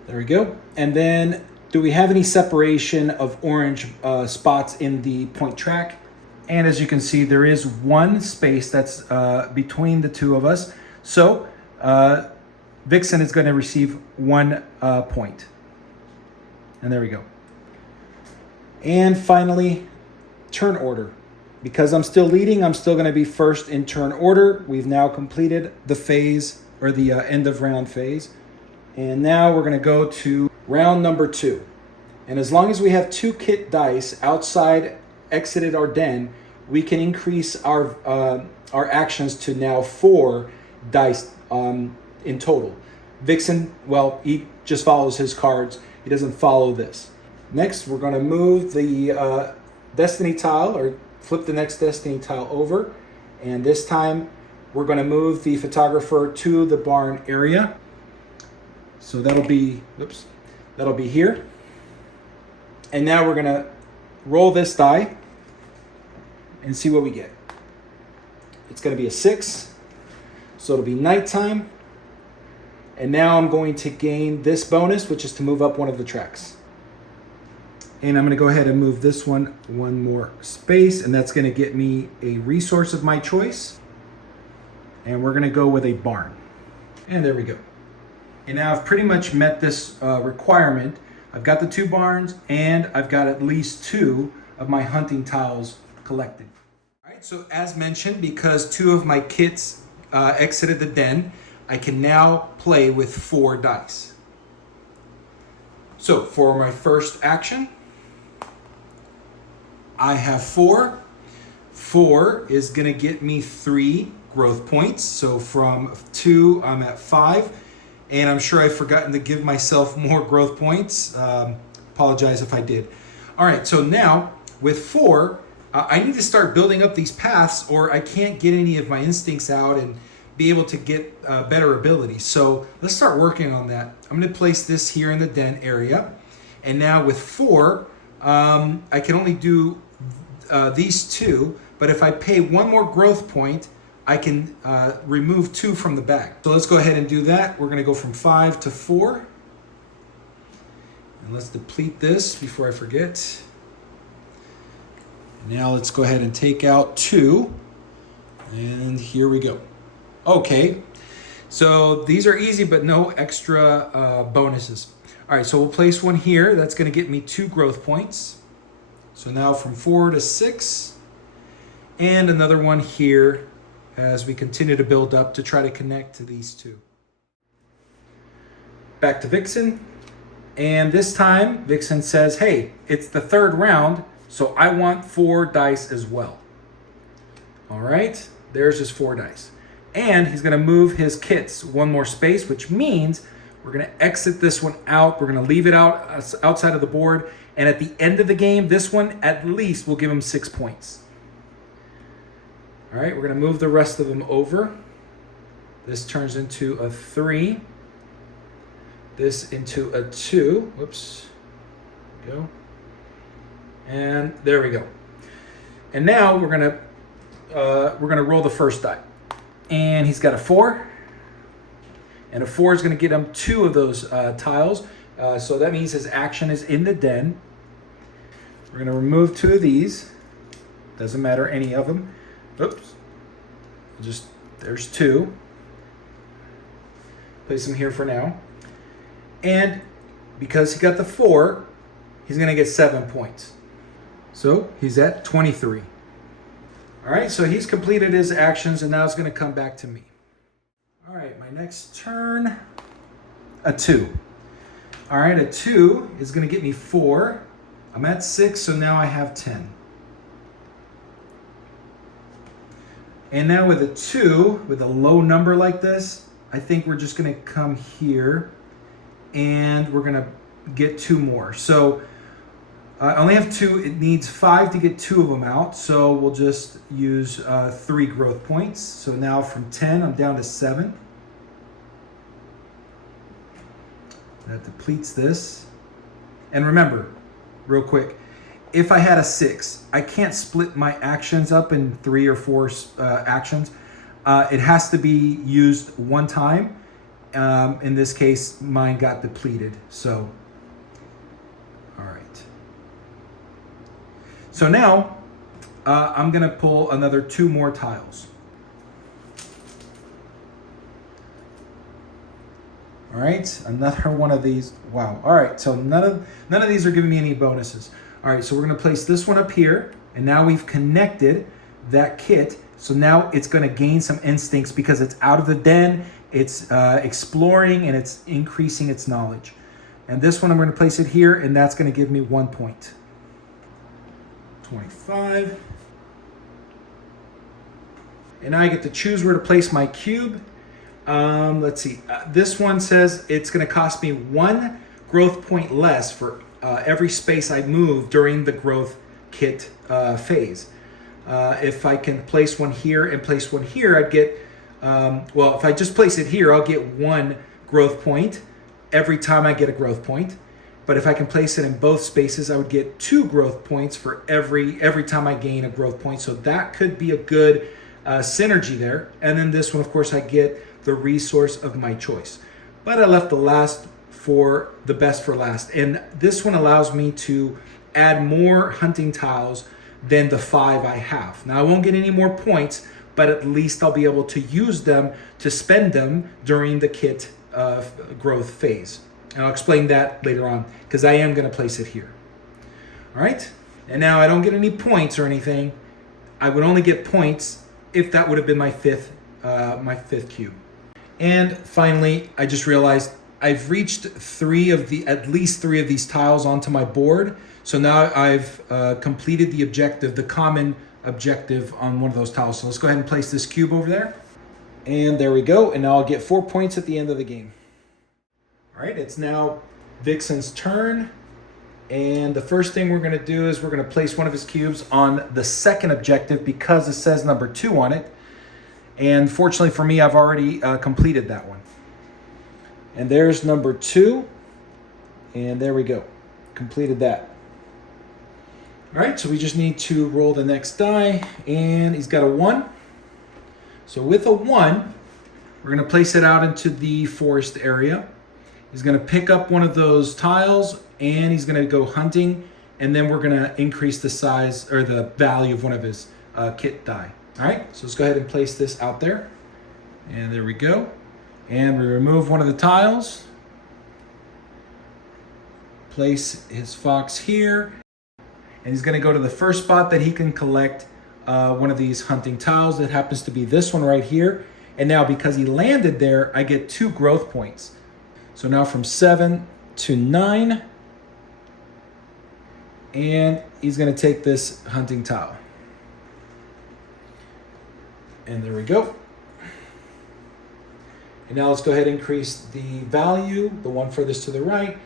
There we go. And then, do we have any separation of orange spots in the point track? And as you can see, there is one space that's between the two of us. So VIXEN is going to receive 1 point. And there we go. And finally, turn order. Because I'm still leading, I'm still going to be first in turn order. We've now completed the phase, or the end of round phase. And now we're going to go to round number 2. And as long as we have 2 kit dice outside exited our den, we can increase our actions to now 4 dice in total. VIXEN, well, he just follows his cards. He doesn't follow this. Next, we're going to move the destiny tile, or flip the next destiny tile over. And this time, we're going to move the photographer to the barn area. So that'll be, oops, that'll be here. And now we're gonna roll this die and see what we get. It's gonna be a 6. So it'll be nighttime. And now I'm going to gain this bonus, which is to move up one of the tracks. And I'm gonna go ahead and move this one more space, and that's gonna get me a resource of my choice. And we're gonna go with a barn. And there we go. And now I've pretty much met this requirement. I've got the 2 barns, and I've got at least 2 of my hunting tiles collected. All right, so as mentioned, because 2 of my kits exited the den, I can now play with 4 dice. So for my first action, I have 4. 4 is gonna get me 3 growth points. So from 2, I'm at 5. And I'm sure I've forgotten to give myself more growth points. Apologize if I did. All right, so now with 4, I need to start building up these paths, or I can't get any of my instincts out and be able to get better abilities. So let's start working on that. I'm gonna place this here in the den area. And now with 4, I can only do these 2, but if I pay 1 more growth point, I can remove 2 from the bag. So let's go ahead and do that. We're gonna go from 5 to 4. And let's deplete this before I forget. Now let's go ahead and take out 2. And here we go. Okay, so these are easy, but no extra bonuses. All right, so we'll place 1 here. That's gonna get me 2 growth points. So now from 4 to 6. And another 1 here, as we continue to build up to try to connect to these 2. Back to VIXEN. And this time, VIXEN says, hey, it's the 3rd round, so I want 4 dice as well. All right, there's his 4 dice. And he's gonna move his kits 1 more space, which means we're gonna exit this one out. We're gonna leave it outside of the board. And at the end of the game, this one at least will give him 6 points. All right, we're gonna move the rest of them over. This turns into a 3. This into a 2. Whoops. Go. And there we go. And now we're gonna roll the first die. And he's got a 4. And a 4 is gonna get him 2 of those tiles. So that means his action is in the den. We're gonna remove 2 of these. Doesn't matter any of them. Oops, there's 2. Place them here for now. And because he got the 4, he's gonna get 7 points. So he's at 23. All right, so he's completed his actions, and now it's gonna come back to me. All right, my next turn, a 2. All right, a 2 is gonna get me 4. I'm at 6, so now I have 10. And now with a 2, with a low number like this, I think we're just gonna come here and we're gonna get 2 more. So I only have 2, it needs 5 to get 2 of them out. So we'll just use 3 growth points. So now from 10, I'm down to 7. That depletes this. And remember, real quick. If I had a 6, I can't split my actions up in 3 or 4 actions. It has to be used one time. In this case, mine got depleted. So, all right. So now I'm going to pull another 2 more tiles. All right, another one of these. Wow. All right, so none of these are giving me any bonuses. All right, so we're gonna place this one up here, and now we've connected that kit. So now it's gonna gain some instincts because it's out of the den, it's exploring, and it's increasing its knowledge. And this one, I'm gonna place it here, and that's gonna give me 1 point. 25. And now I get to choose where to place my cube. Let's see, this one says it's gonna cost me 1 growth point less for every space I move during the growth kit phase. If I can place one here and place one here, I'd get, well, if I just place it here, I'll get 1 growth point every time I get a growth point. But if I can place it in both spaces, I would get 2 growth points for every time I gain a growth point. So that could be a good synergy there. And then this one, of course, I get the resource of my choice. But I left the best for last. And this one allows me to add more hunting tiles than the 5 I have. Now I won't get any more points, but at least I'll be able to use them to spend them during the kit growth phase. And I'll explain that later on because I am gonna place it here. All right, and now I don't get any points or anything. I would only get points if that would have been my fifth cube. And finally, I just realized I've reached at least three of these tiles onto my board. So now I've completed the objective, the common objective on one of those tiles. So let's go ahead and place this cube over there. And there we go. And now I'll get 4 points at the end of the game. All right, it's now VIXEN's turn. And the first thing we're gonna do is we're gonna place one of his cubes on the second objective because it says number 2 on it. And fortunately for me, I've already completed that one. And there's number 2. And there we go, completed that. All right, so we just need to roll the next die, and he's got a 1. So with a 1, we're gonna place it out into the forest area. He's gonna pick up one of those tiles, and he's gonna go hunting, and then we're gonna increase the size or the value of one of his kit die. All right, so let's go ahead and place this out there. And there we go. And we remove one of the tiles. Place his fox here. And he's gonna go to the first spot that he can collect one of these hunting tiles. That happens to be this one right here. And now because he landed there, I get 2 growth points. So now from 7 to 9. And he's gonna take this hunting tile. And there we go. And now let's go ahead and increase the value, the one furthest to the right.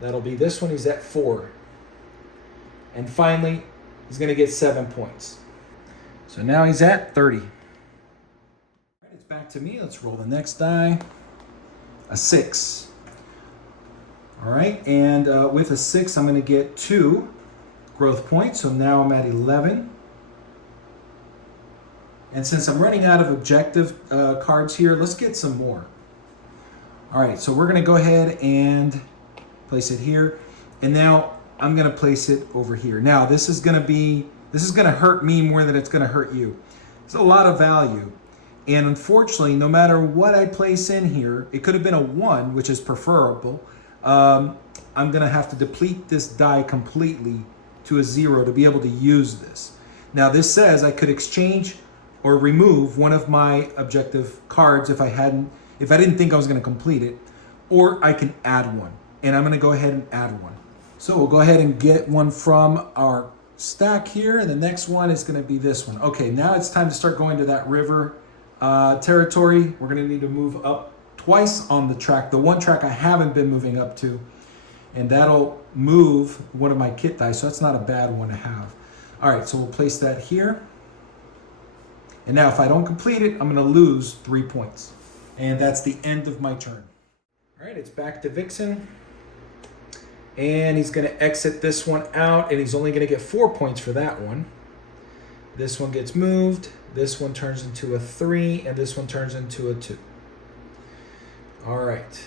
That'll be this one, he's at 4. And finally, he's gonna get 7 points. So now he's at 30. All right, it's back to me. Let's roll the next die. A 6. All right, and with a 6, I'm gonna get 2 growth points. So now I'm at 11. And since I'm running out of objective cards here, let's get some more. All right, so we're gonna go ahead and place it here. And now I'm gonna place it over here. Now this is gonna hurt me more than it's gonna hurt you. It's a lot of value. And unfortunately, no matter what I place in here, it could have been a 1, which is preferable. I'm gonna have to deplete this die completely to a 0 to be able to use this. Now this says I could exchange or remove one of my objective cards if I didn't think I was gonna complete it, or I can add one. And I'm gonna go ahead and add one. So we'll go ahead and get one from our stack here, and the next one is gonna be this one. Okay, now it's time to start going to that river territory. We're gonna need to move up twice on the track, the one track I haven't been moving up to, and that'll move one of my kit dice, so that's not a bad one to have. All right, so we'll place that here. And now if I don't complete it, I'm gonna lose 3 points. And that's the end of my turn. All right, it's back to VIXEN. And he's going to exit this one out, and he's only going to get 4 points for that one. This one gets moved. This one turns into a 3, and this one turns into a 2. All right.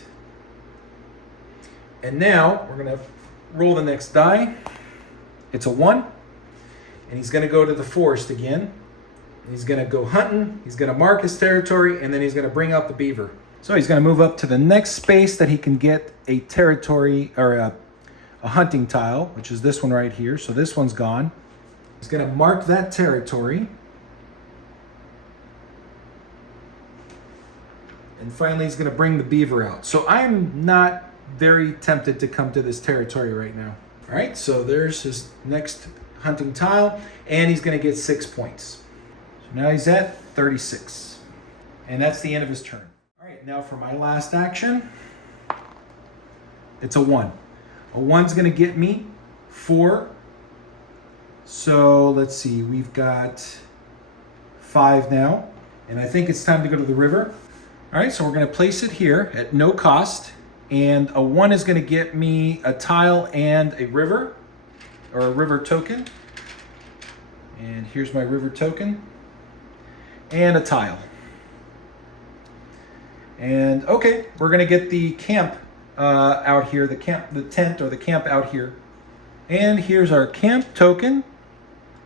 And now we're going to roll the next die. It's a 1. And he's going to go to the forest again. He's going to go hunting. He's going to mark his territory, and then he's going to bring out the beaver. So he's going to move up to the next space that he can get a territory or a hunting tile, which is this one right here. So this one's gone. He's going to mark that territory. And finally, he's going to bring the beaver out. So I'm not very tempted to come to this territory right now. All right, so there's his next hunting tile, and he's going to get 6 points. So now he's at 36. And that's the end of his turn. All right, now for my last action. It's a 1. A 1's going to get me 4. So let's see, we've got 5 now. And I think it's time to go to the river. All right, so we're going to place it here at no cost. And a 1 is going to get me a tile and a river, or a river token. And here's my river token. And a tile. And okay, we're going to get the camp out here, the tent or the camp out here. And here's our camp token.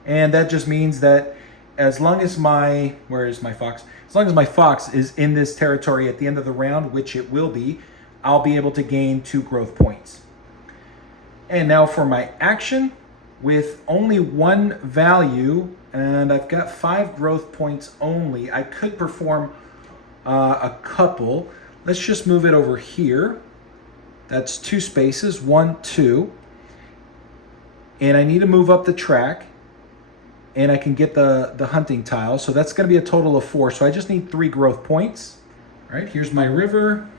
And that just means that as long as where is my fox? As long as my fox is in this territory at the end of the round, which it will be, I'll be able to gain 2 growth points. And now for my action, with only 1 value, and I've got 5 growth points only, I could perform a couple. Let's just move it over here. That's 2 spaces, 1, 2. And I need to move up the track, and I can get the hunting tile. So that's going to be a total of 4. So I just need 3 growth points. All right, here's my river.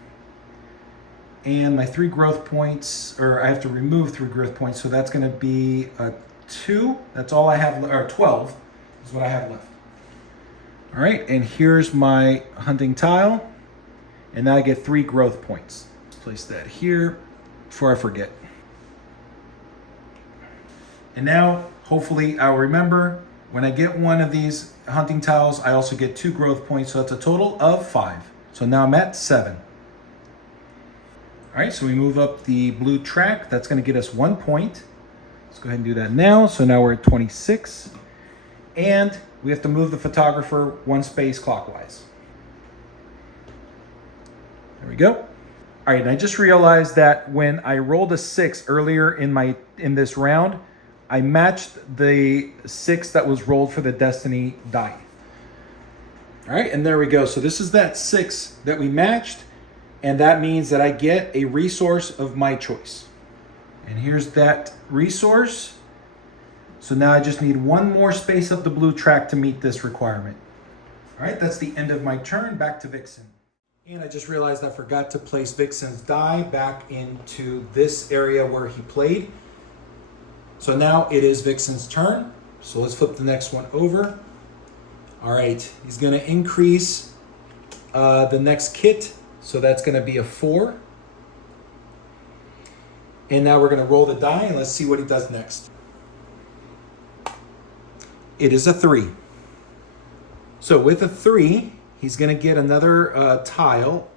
And my 3 growth points, or I have to remove 3 growth points. So that's going to be a 2. That's all I have, or 12 is what I have left. All right, and here's my hunting tile. And now I get 3 growth points. Let's place that here before I forget. And now, hopefully, I'll remember when I get 1 of these hunting tiles, I also get 2 growth points. So that's a total of 5. So now I'm at 7. All right, so we move up the blue track. That's going to get us 1 point. Let's go ahead and do that now. So now we're at 26. And we have to move the photographer 1 space clockwise. There we go. All right, and I just realized that when I rolled a 6 earlier in this round, I matched the 6 that was rolled for the Destiny die. All right, and there we go. So this is that 6 that we matched, and that means that I get a resource of my choice. And here's that resource. So now I just need 1 more space up the blue track to meet this requirement. All right, that's the end of my turn. Back to VIXEN. And I just realized I forgot to place VIXEN's die back into this area where he played. So now it is VIXEN's turn. So let's flip the next one over. All right, he's going to increase the next kit. So that's going to be a 4. And now we're going to roll the die and let's see what he does next. It is a 3. So with a 3, he's going to get another tile,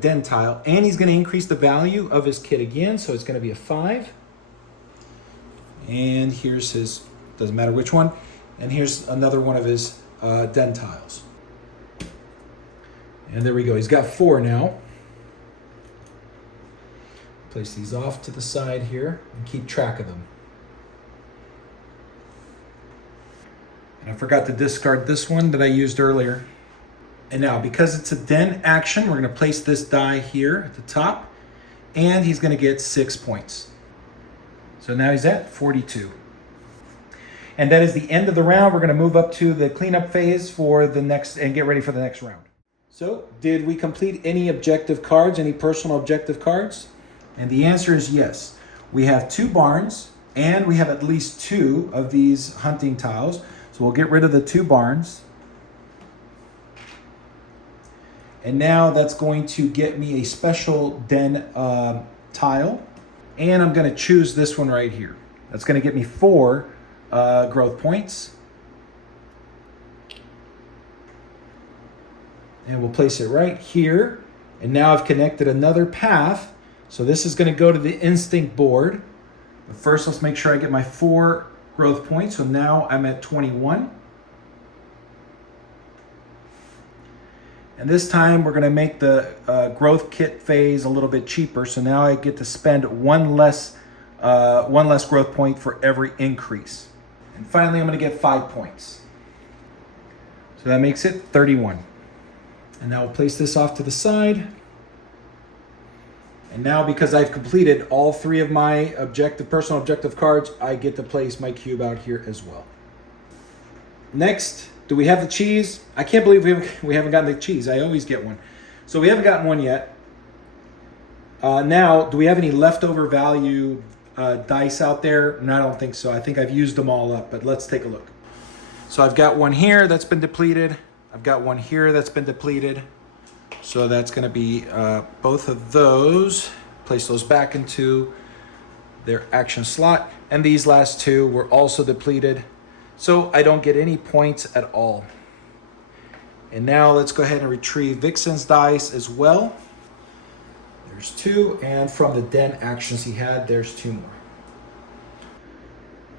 den tile, and he's going to increase the value of his kit again. So it's going to be a 5. And here's his, doesn't matter which one. And here's another one of his den tiles. And there we go. He's got 4 now. Place these off to the side here and keep track of them. And I forgot to discard this one that I used earlier. And now, because it's a den action, we're going to place this die here at the top. And he's going to get 6 points. So now he's at 42. And that is the end of the round. We're going to move up to the cleanup phase for the next and get ready for the next round. So, did we complete any objective cards, any personal objective cards? And the answer is yes. We have 2 barns, and we have at least 2 of these hunting tiles. So we'll get rid of the 2 barns. And now that's going to get me a special den tile. And I'm going to choose this one right here. That's going to get me 4 growth points. And we'll place it right here. And now I've connected another path. So this is going to go to the instinct board. But first, let's make sure I get my 4 growth points. So now I'm at 21. And this time we're going to make the growth kit phase a little bit cheaper. So now I get to spend one less growth point for every increase. And finally, I'm going to get 5 points. So that makes it 31. And now we'll place this off to the side. And now, because I've completed all 3 of my personal objective cards, I get to place my cube out here as well. Next, do we have the cheese? I can't believe we haven't gotten the cheese. I always get one. So we haven't gotten one yet. Now, do we have any leftover value dice out there? No, I don't think so. I think I've used them all up, but let's take a look. So I've got one here that's been depleted. I've got one here that's been depleted. So that's going to be both of those. Place those back into their action slot. And these last 2 were also depleted. So I don't get any points at all. And now let's go ahead and retrieve VIXEN's dice as well. There's 2. And from the den actions he had, there's 2 more.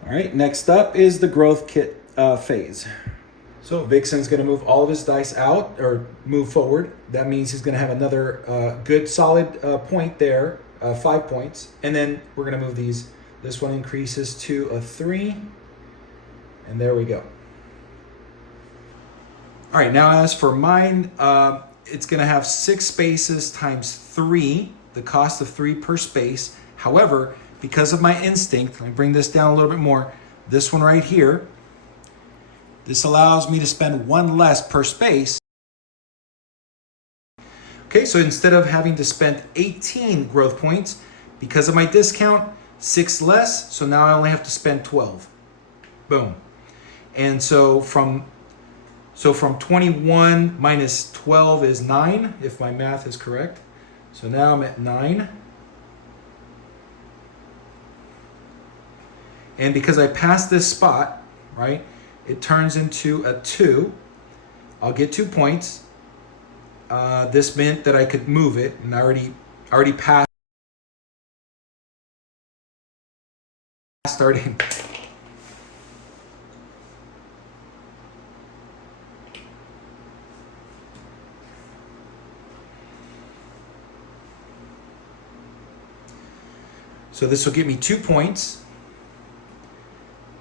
All right, next up is the growth kit phase. So VIXEN's going to move all of his dice out, or move forward. That means he's going to have another good solid point there, 5 points. And then we're going to move these. This one increases to a 3. And there we go. All right, now as for mine, it's going to have 6 spaces times 3, the cost of 3 per space. However, because of my instinct, let me bring this down a little bit more. This one right here, this allows me to spend 1 less per space. Okay, so instead of having to spend 18 growth points, because of my discount, 6 less, so now I only have to spend 12. Boom. And so from 21 minus 12 is 9, if my math is correct. So now I'm at 9. And because I passed this spot, right, it turns into a 2. I'll get 2 points. This meant that I could move it, and I already passed starting. So this will give me 2 points.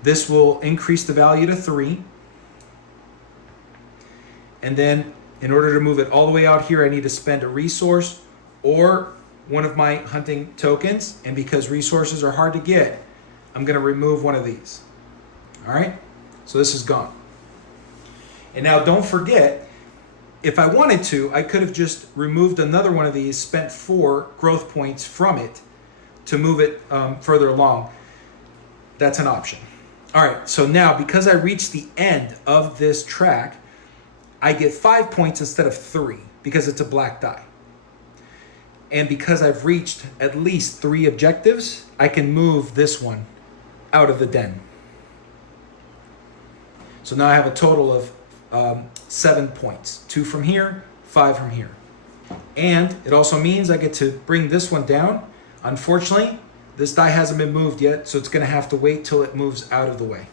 This will increase the value to 3. And then in order to move it all the way out here, I need to spend a resource or one of my hunting tokens. And because resources are hard to get, I'm going to remove one of these. All right, so this is gone. And now don't forget, if I wanted to, I could have just removed another one of these, spent 4 growth points from it to move it further along. That's an option. All right, so now because I reached the end of this track, I get 5 points instead of 3 because it's a black die. And because I've reached at least 3 objectives, I can move this one out of the den. So now I have a total of 7 points. 2 from here, 5 from here. And it also means I get to bring this one down. Unfortunately, this die hasn't been moved yet, so it's going to have to wait till it moves out of the way.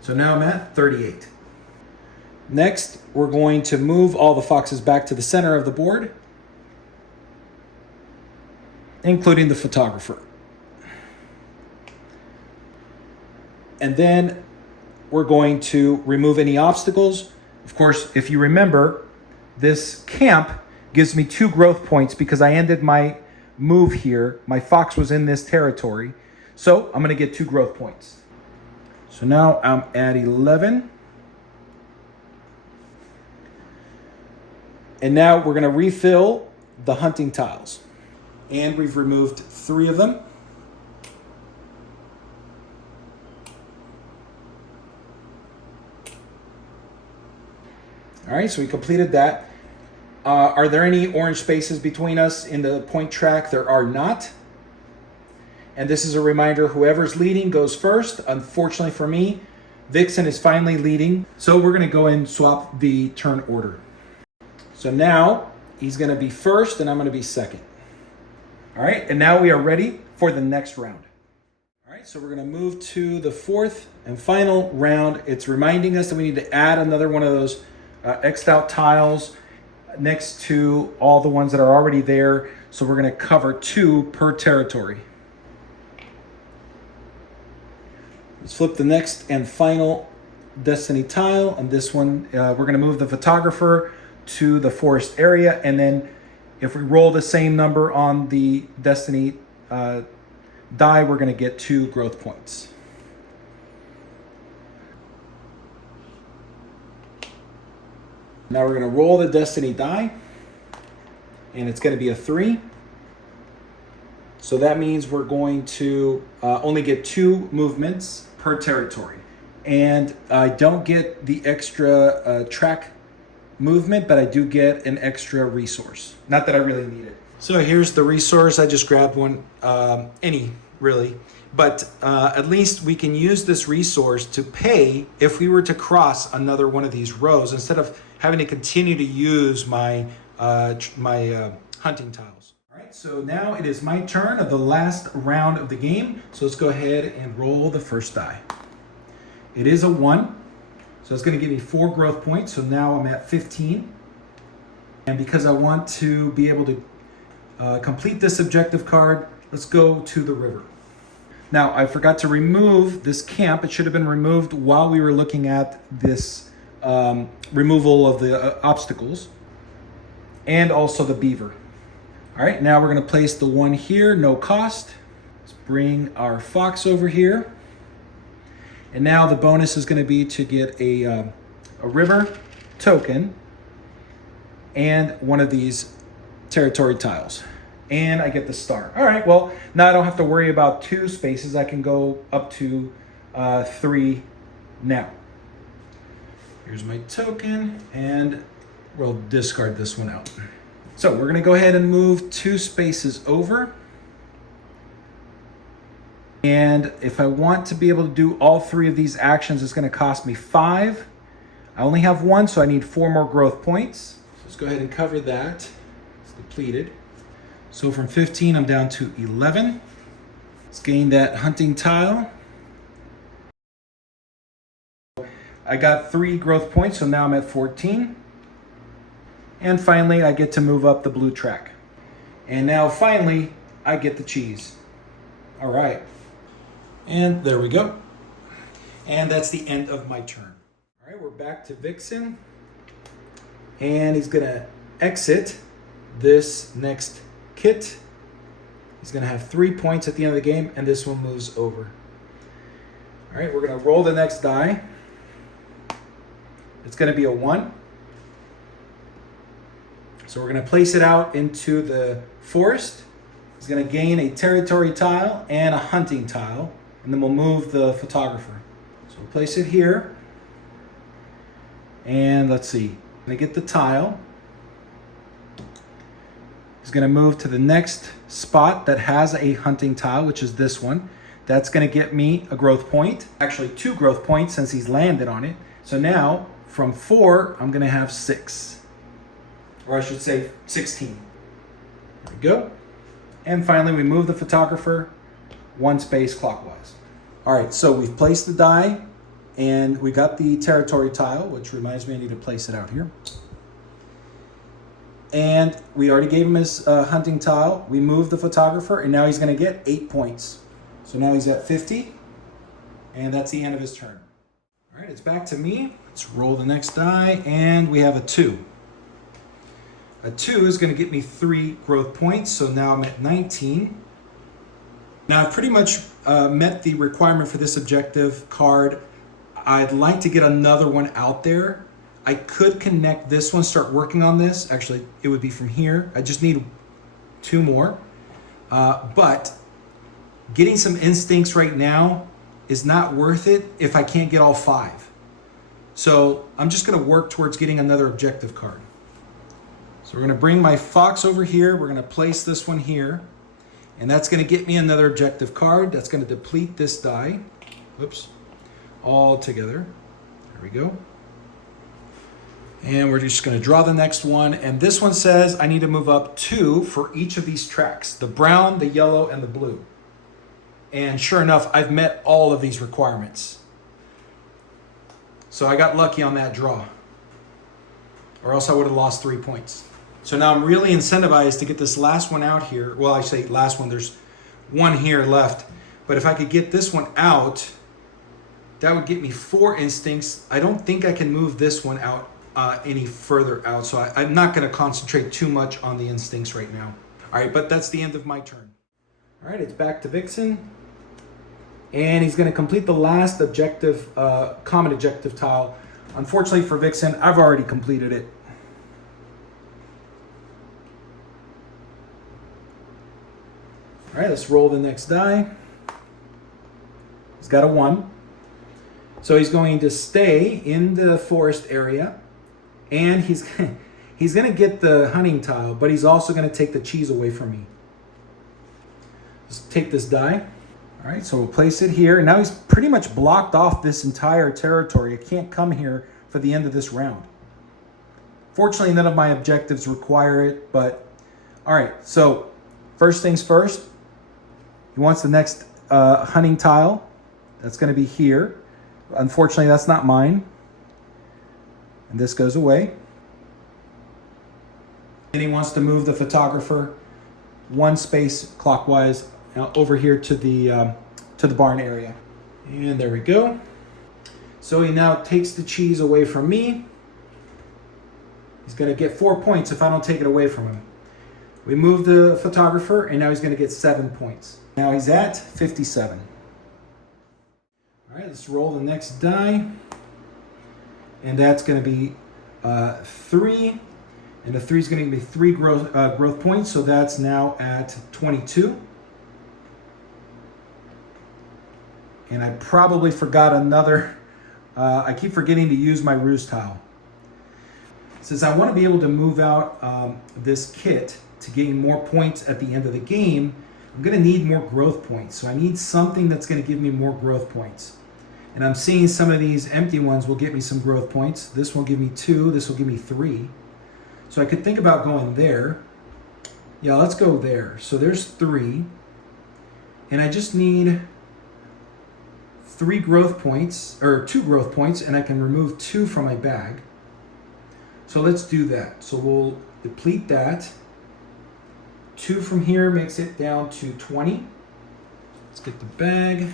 So now I'm at 38. Next, we're going to move all the foxes back to the center of the board, including the photographer. And then we're going to remove any obstacles. Of course, if you remember, this camp gives me 2 growth points because I ended my move here. My fox was in this territory. So I'm going to get 2 growth points. So now I'm at 11. And now we're going to refill the hunting tiles. And we've removed 3 of them. All right, so we completed that. Are there any orange spaces between us in the point track? There are not. And this is a reminder, whoever's leading goes first. Unfortunately for me, VIXEN is finally leading. So we're gonna go and swap the turn order. So now he's gonna be first and I'm gonna be second. All right, and now we are ready for the next round. All right, so we're gonna move to the fourth and final round. It's reminding us that we need to add another one of those X'd out tiles next to all the ones that are already there. So we're gonna cover 2 per territory. Let's flip the next and final Destiny tile. And this one, we're gonna move the photographer to the forest area. And then if we roll the same number on the Destiny die, we're gonna get 2 growth points. Now we're gonna roll the Destiny die, and it's gonna be a 3. So that means we're going to only get 2 movements per territory. And I don't get the extra track movement, but I do get an extra resource. Not that I really need it. So here's the resource. I just grabbed one, any really. But at least we can use this resource to pay if we were to cross another one of these rows instead of having to continue to use my hunting tiles. All right, so now it is my turn of the last round of the game. So let's go ahead and roll the first die. It is a 1, so it's going to give me 4 growth points. So now I'm at 15. And because I want to be able to complete this objective card, let's go to the river. Now, I forgot to remove this camp. It should have been removed while we were looking at this removal of the obstacles and also the beaver. All right, now we're going to place the 1 here, no cost. Let's bring our fox over here. And now the bonus is going to be to get a river token and one of these territory tiles. And I get the star. All right, well, now I don't have to worry about 2 spaces. I can go up to 3 now. Here's my token, and we'll discard this one out. So we're going to go ahead and move 2 spaces over. And if I want to be able to do all 3 of these actions, it's going to cost me 5. I only have 1, so I need 4 more growth points. So let's go ahead and cover that. It's depleted. So from 15, I'm down to 11. Let's gain that hunting tile. I got 3 growth points, so now I'm at 14. And finally, I get to move up the blue track. And now finally, I get the cheese. All right. And there we go. And that's the end of my turn. All right, we're back to VIXEN. And he's gonna exit this next kit. He's gonna have 3 points at the end of the game, and this one moves over. All right, we're gonna roll the next die. It's gonna be a 1. So we're gonna place it out into the forest. He's gonna gain a territory tile and a hunting tile, and then we'll move the photographer. So we'll place it here. And let's see, I'm gonna get the tile. He's gonna move to the next spot that has a hunting tile, which is this one. That's gonna get me a growth point, actually 2 growth points since he's landed on it. So now from 4, I'm gonna have 6. Or I should say 16. There we go. And finally, we move the photographer 1 space clockwise. All right, so we've placed the die and we got the territory tile, which reminds me I need to place it out here. And we already gave him his hunting tile. We moved the photographer and now he's gonna get 8 points. So now he's at 50 and that's the end of his turn. All right, it's back to me. Let's roll the next die and we have a 2. A 2 is going to get me 3 growth points, so now I'm at 19. Now I've pretty much met the requirement for this objective card. I'd like to get another one out there. I could connect this one, start working on this. Actually, it would be from here. I just need 2 more. But getting some instincts right now is not worth it if I can't get all 5. So I'm just going to work towards getting another objective card. So we're going to bring my fox over here. We're going to place this one here. And that's going to get me another objective card. That's going to deplete this die. Oops. All together. There we go. And we're just going to draw the next one. And this one says I need to move up 2 for each of these tracks. The brown, the yellow, and the blue. And sure enough, I've met all of these requirements. So I got lucky on that draw. Or else I would have lost 3 points. So now I'm really incentivized to get this last one out here. Well, I say last one, there's one here left. But if I could get this one out, that would get me 4 instincts. I don't think I can move this one out any further out. So I'm not going to concentrate too much on the instincts right now. All right, but that's the end of my turn. All right, it's back to VIXEN. And he's going to complete the last objective, common objective tile. Unfortunately for VIXEN, I've already completed it. All right, let's roll the next die. He's got a 1. So he's going to stay in the forest area, and he's going to get the hunting tile, but he's also going to take the cheese away from me. Let's take this die. All right, so we'll place it here. And now he's pretty much blocked off this entire territory. I can't come here for the end of this round. Fortunately, none of my objectives require it, but all right. So first things first, he wants the next hunting tile. That's going to be here. Unfortunately, that's not mine. And this goes away. And he wants to move the photographer 1 space clockwise over here to the barn area. And there we go. So he now takes the cheese away from me. He's going to get 4 points if I don't take it away from him. We move the photographer, and now he's going to get 7 points. Now he's at 57. All right, let's roll the next die. And that's going to be 3. And the 3 is going to be 3 growth points. So that's now at 22. And I probably forgot another. I keep forgetting to use my Ruse tile. Since I want to be able to move out this kit to gain more points at the end of the game, I'm going to need more growth points. So I need something that's going to give me more growth points. And I'm seeing some of these empty ones will get me some growth points. This will give me 2. This will give me 3. So I could think about going there. Yeah, let's go there. So there's 3. And I just need 3 growth points, or 2 growth points, and I can remove 2 from my bag. So let's do that. So we'll deplete that. 2 from here makes it down to 20. Let's get the bag,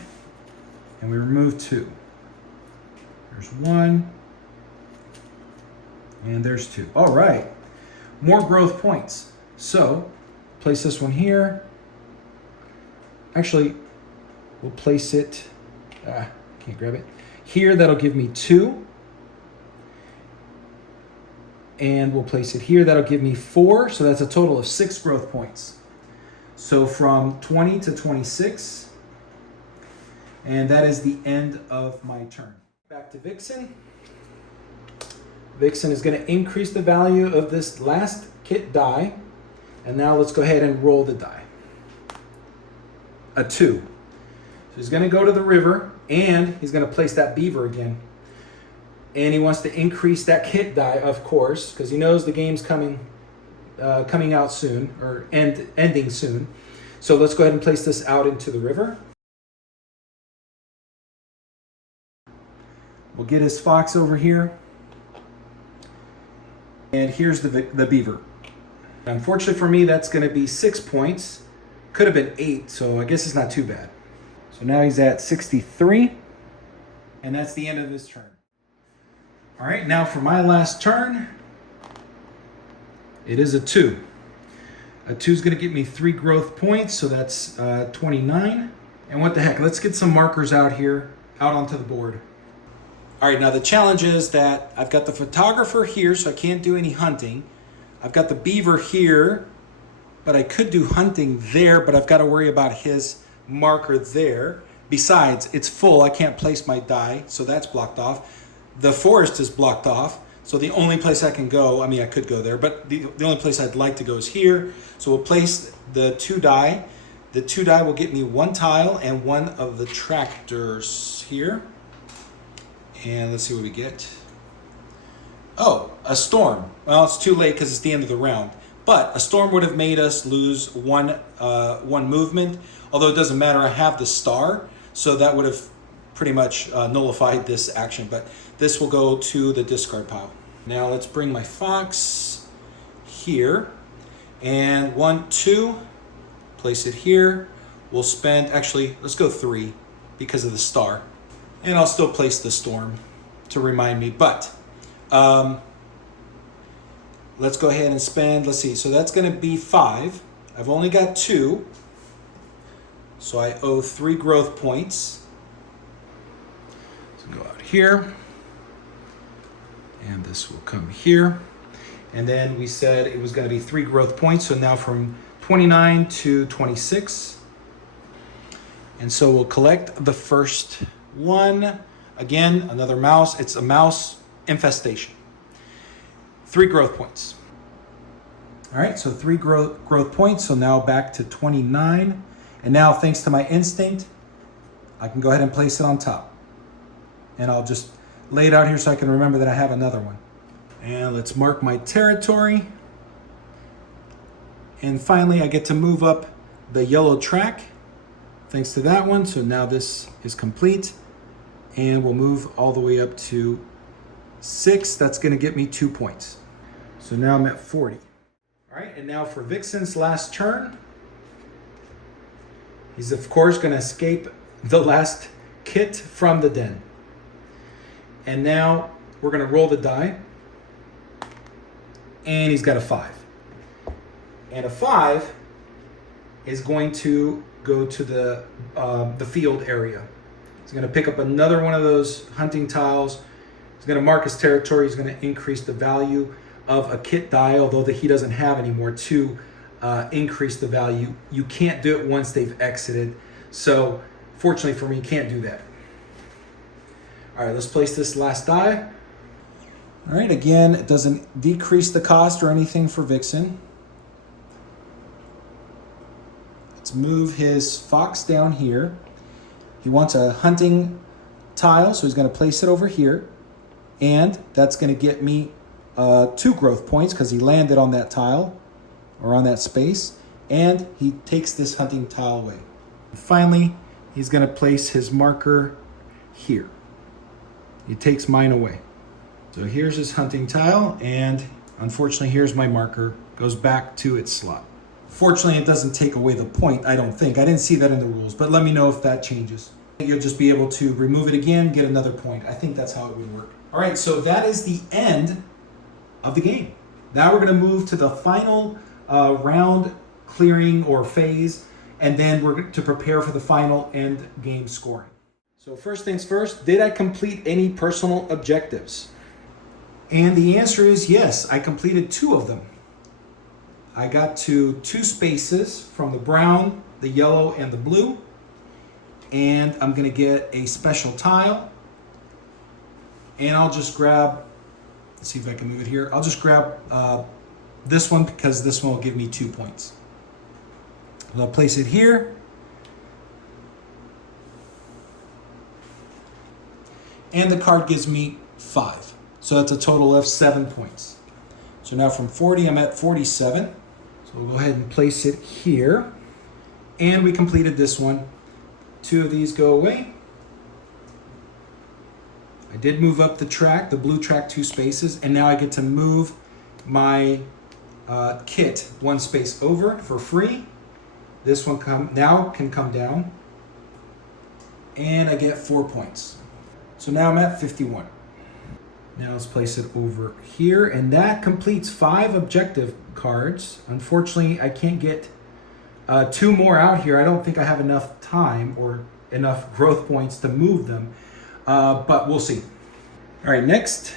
and we remove 2. There's 1, and there's 2. All right, more growth points. So place this one here. Actually, we'll place it, can't grab it. Here, that'll give me 2. And we'll place it here. That'll give me 4. So that's a total of 6 growth points. So from 20 to 26. And that is the end of my turn. Back to VIXEN. VIXEN is going to increase the value of this last kit die. And now let's go ahead and roll the die. A 2. So he's going to go to the river, and he's going to place that beaver again. And he wants to increase that kit die, of course, because he knows the game's coming out soon, or ending soon. So let's go ahead and place this out into the river. We'll get his fox over here. And here's the beaver. Unfortunately for me, that's going to be 6 points. Could have been 8, so I guess it's not too bad. So now he's at 63. And that's the end of his turn. All right, now for my last turn, it is a 2. A 2 is going to get me 3 growth points, so that's 29. And what the heck, let's get some markers out here, out onto the board. All right, now the challenge is that I've got the photographer here, so I can't do any hunting. I've got the beaver here, but I could do hunting there, but I've got to worry about his marker there. Besides, it's full, I can't place my die, so that's blocked off. The forest is blocked off, so the only place I can go, I mean, I could go there, but the only place I'd like to go is here. So we'll place the 2 die. The 2 die will get me 1 tile and 1 of the tractors here. And let's see what we get. Oh, a storm. Well, it's too late because it's the end of the round. But a storm would have made us lose one movement. Although it doesn't matter, I have the star. So that would have pretty much nullified this action. But this will go to the discard pile. Now let's bring my fox here. And 1, 2, place it here. We'll spend, actually, let's go 3 because of the star. And I'll still place the storm to remind me. But let's go ahead and spend, let's see, so that's going to be 5. I've only got 2. So I owe 3 growth points. So go out here. And this will come here. And then we said it was going to be 3 growth points. So now from 29 to 26. And so we'll collect the first one. Again, another mouse. It's a mouse infestation. 3 growth points. All right, so 3 growth points. So now back to 29. And now, thanks to my instinct, I can go ahead and place it on top. And I'll just lay it out here so I can remember that I have another one. And let's mark my territory. And finally, I get to move up the yellow track thanks to that one. So now this is complete. And we'll move all the way up to 6. That's going to get me 2 points. So now I'm at 40. All right, and now for VIXEN's last turn. He's, of course, going to escape the last kit from the den. And now we're going to roll the die. And he's got a 5. And a 5 is going to go to the field area. He's going to pick up another one of those hunting tiles. He's going to mark his territory. He's going to increase the value of a kit die, although that he doesn't have anymore, to increase the value. You can't do it once they've exited. So fortunately for me, you can't do that. All right, let's place this last die. All right, again, it doesn't decrease the cost or anything for VIXEN. Let's move his fox down here. He wants a hunting tile, so he's going to place it over here. And that's going to get me 2 growth points because he landed on that tile or on that space. And he takes this hunting tile away. Finally, he's going to place his marker here. He takes mine away. So here's his hunting tile, and unfortunately, here's my marker. Goes back to its slot. Fortunately, it doesn't take away the point, I don't think. I didn't see that in the rules, but let me know if that changes. You'll just be able to remove it again, get another point. I think that's how it would work. All right, so that is the end of the game. Now we're going to move to the final round clearing or phase, and then we're to prepare for the final end game scoring. So first things first, did I complete any personal objectives? And the answer is yes, I completed 2 of them. I got to 2 spaces from the brown, the yellow, and the blue. And I'm going to get a special tile. And I'll just grab, let's see if I can move it here. I'll just grab this one because this one will give me 2 points. I'll place it here. And the card gives me 5. So that's a total of 7 points. So now from 40, I'm at 47. So we'll go ahead and place it here. And we completed this one. 2 of these go away. I did move up the track, the blue track, 2 spaces. And now I get to move my kit 1 space over for free. This one now can come down. And I get 4 points. So now I'm at 51. Now let's place it over here, and that completes 5 objective cards. Unfortunately, I can't get 2 more out here. I don't think I have enough time or enough growth points to move them, but we'll see. All right, next,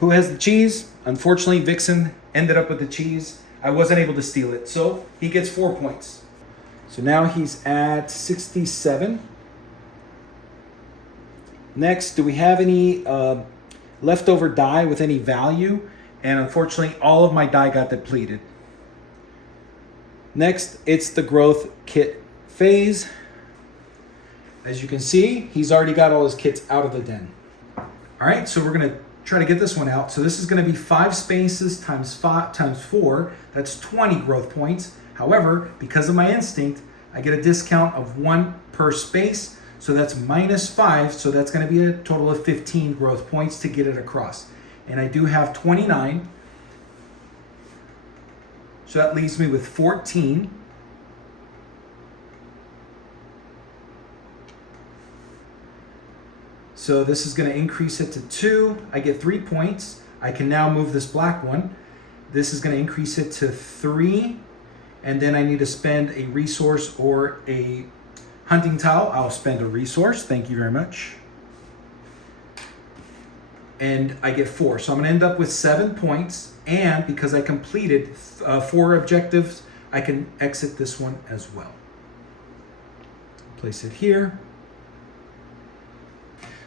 who has the cheese? Unfortunately, VIXEN ended up with the cheese. I wasn't able to steal it, so he gets 4 points. So now he's at 67. Next, do we have any leftover die with any value? And unfortunately, all of my die got depleted. Next, it's the growth kit phase. As you can see, he's already got all his kits out of the den. All right, so we're gonna try to get this one out. So this is gonna be 5 spaces times 4. That's 20 growth points. However, because of my instinct, I get a discount of 1 per space. So that's -5. So that's gonna be a total of 15 growth points to get it across. And I do have 29. So that leaves me with 14. So this is going to increase it to 2. I get 3 points. I can now move this black one. This is going to increase it to 3. And then I need to spend a resource or a hunting tile. I'll spend a resource. Thank you very much. And I get 4. So I'm going to end up with 7 points. And because I completed 4 objectives, I can exit this one as well. Place it here.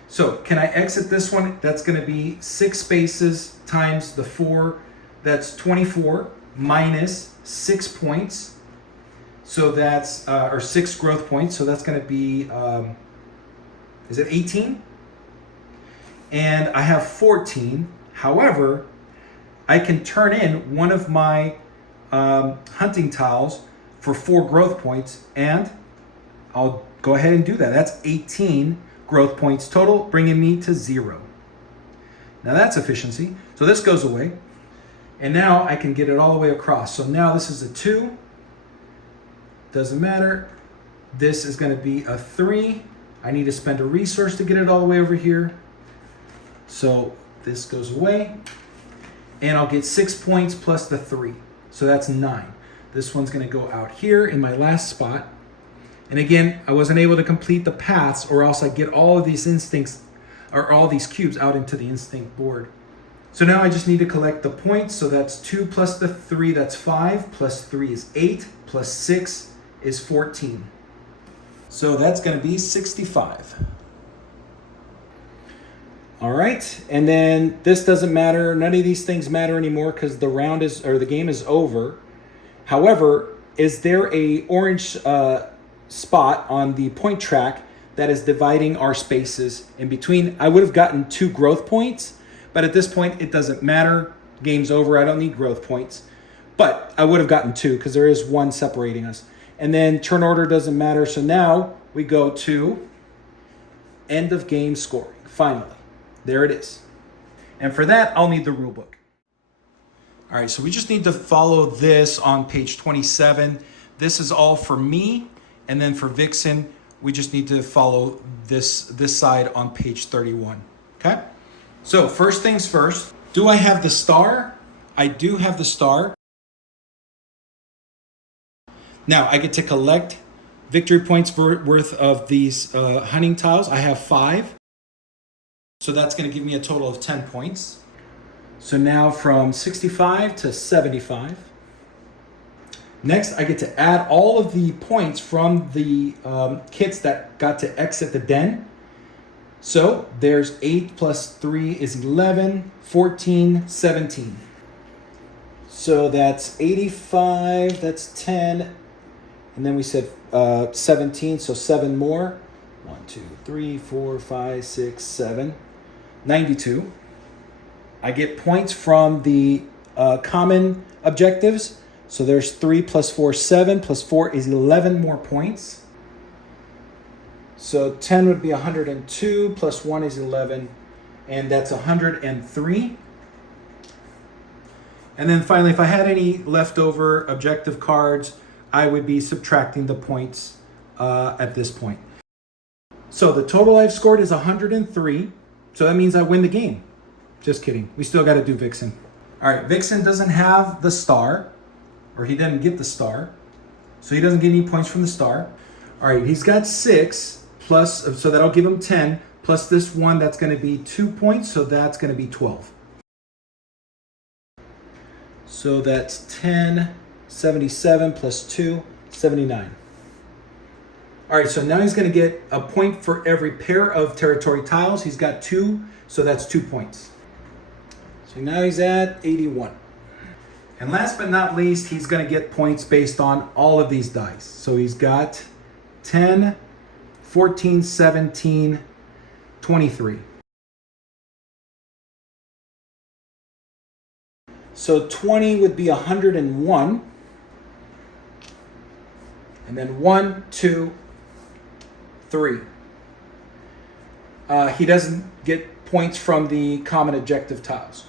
So can I exit this one? That's going to be 6 spaces times the 4. That's 24 minus 6 points. So that's, or 6 growth points. So that's going to be, is it 18? And I have 14. However, I can turn in one of my hunting tiles for 4 growth points, and I'll go ahead and do that. That's 18 growth points total, bringing me to 0. Now that's efficiency. So this goes away. And now I can get it all the way across. So now this is a 2. Doesn't matter. This is going to be a 3. I need to spend a resource to get it all the way over here. So this goes away. And I'll get 6 points plus the 3. So that's 9. This one's going to go out here in my last spot. And again, I wasn't able to complete the paths, or else I get all of these instincts, or all these cubes out into the instinct board. So now I just need to collect the points. So that's 2 plus the 3, that's 5, plus 3 is 8, plus 6 is 14. So that's going to be 65. All right, and then this doesn't matter. None of these things matter anymore because the round is, or the game is over. However, is there a orange spot on the point track that is dividing our spaces in between? I would have gotten 2 growth points, but at this point it doesn't matter. Game's over. I don't need growth points, but I would have gotten 2 because there is 1 separating us. And then turn order doesn't matter. So now we go to end of game scoring. Finally, there it is. And for that, I'll need the rule book. All right, so we just need to follow this on page 27. This is all for me. And then for VIXEN, we just need to follow this side on page 31, okay? So first things first, do I have the star? I do have the star. Now I get to collect victory points worth of these hunting tiles. I have 5. So that's gonna give me a total of 10 points. So now from 65 to 75. Next, I get to add all of the points from the kits that got to exit the den. So there's 8 plus 3 is 11, 14, 17. So that's 85, that's 10. And then we said 17, so 7 more. 1, 2, 3, 4, 5, 6, 7. 92. I get points from the common objectives. So there's 3 plus 4, 7, plus 4 is 11 more points. So 10 would be 102, plus 1 is 11, and that's 103. And then finally, if I had any leftover objective cards, I would be subtracting the points at this point. So the total I've scored is 103. So that means I win the game. Just kidding. We still got to do VIXEN. All right, VIXEN doesn't have the star, or he didn't get the star. So he doesn't get any points from the star. All right, he's got 6 plus, so that'll give him 10, plus this 1, that's going to be 2 points, so that's going to be 12. So that's 10, 77 plus 2, 79. All right, so now he's going to get a point for every pair of territory tiles. He's got 2, so that's 2 points. So now he's at 81. And last but not least, he's going to get points based on all of these dice. So he's got 10, 14, 17, 23. So 20 would be 101. And then 1, 2, 3. He doesn't get points from the common objective tiles.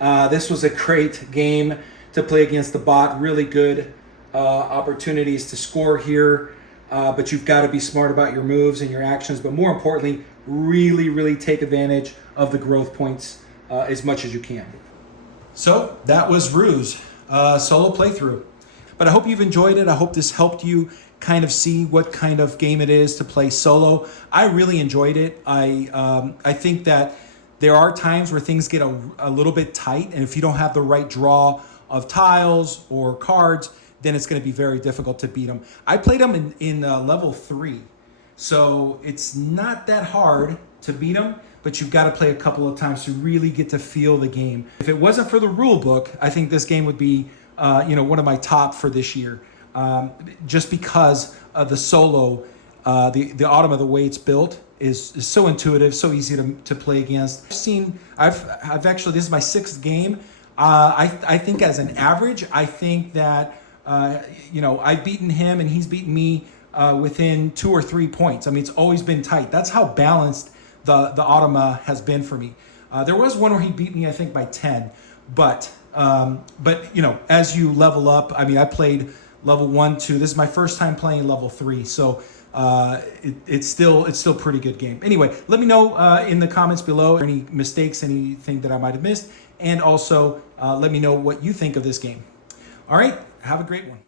This was a great game to play against the bot. Really good opportunities to score here. But you've got to be smart about your moves and your actions. But more importantly, really take advantage of the growth points as much as you can. So that was Ruse, solo playthrough. But I hope you've enjoyed it. I hope this helped you kind of see what kind of game it is to play solo. I really enjoyed it. I think that there are times where things get a little bit tight, and if you don't have the right draw of tiles or cards, then it's going to be very difficult to beat them. I played them in level 3, so it's not that hard to beat them, but you've got to play a couple of times to really get to feel the game. If it wasn't for the rule book, I think this game would be one of my top for this year, just because of the solo, the Automa, the way it's built is so intuitive, so easy to play against. I've actually, this is my 6th game. I think as an average, I think that I've beaten him and he's beaten me within 2 or 3 points. I mean, it's always been tight. That's how balanced the Automa has been for me. There was one where he beat me, I think, by 10, but as you level up, I mean, I played level 1, 2. This is my first time playing level 3, so it's still a pretty good game. Anyway, let me know in the comments below any mistakes, anything that I might have missed, and also let me know what you think of this game. All right, have a great one.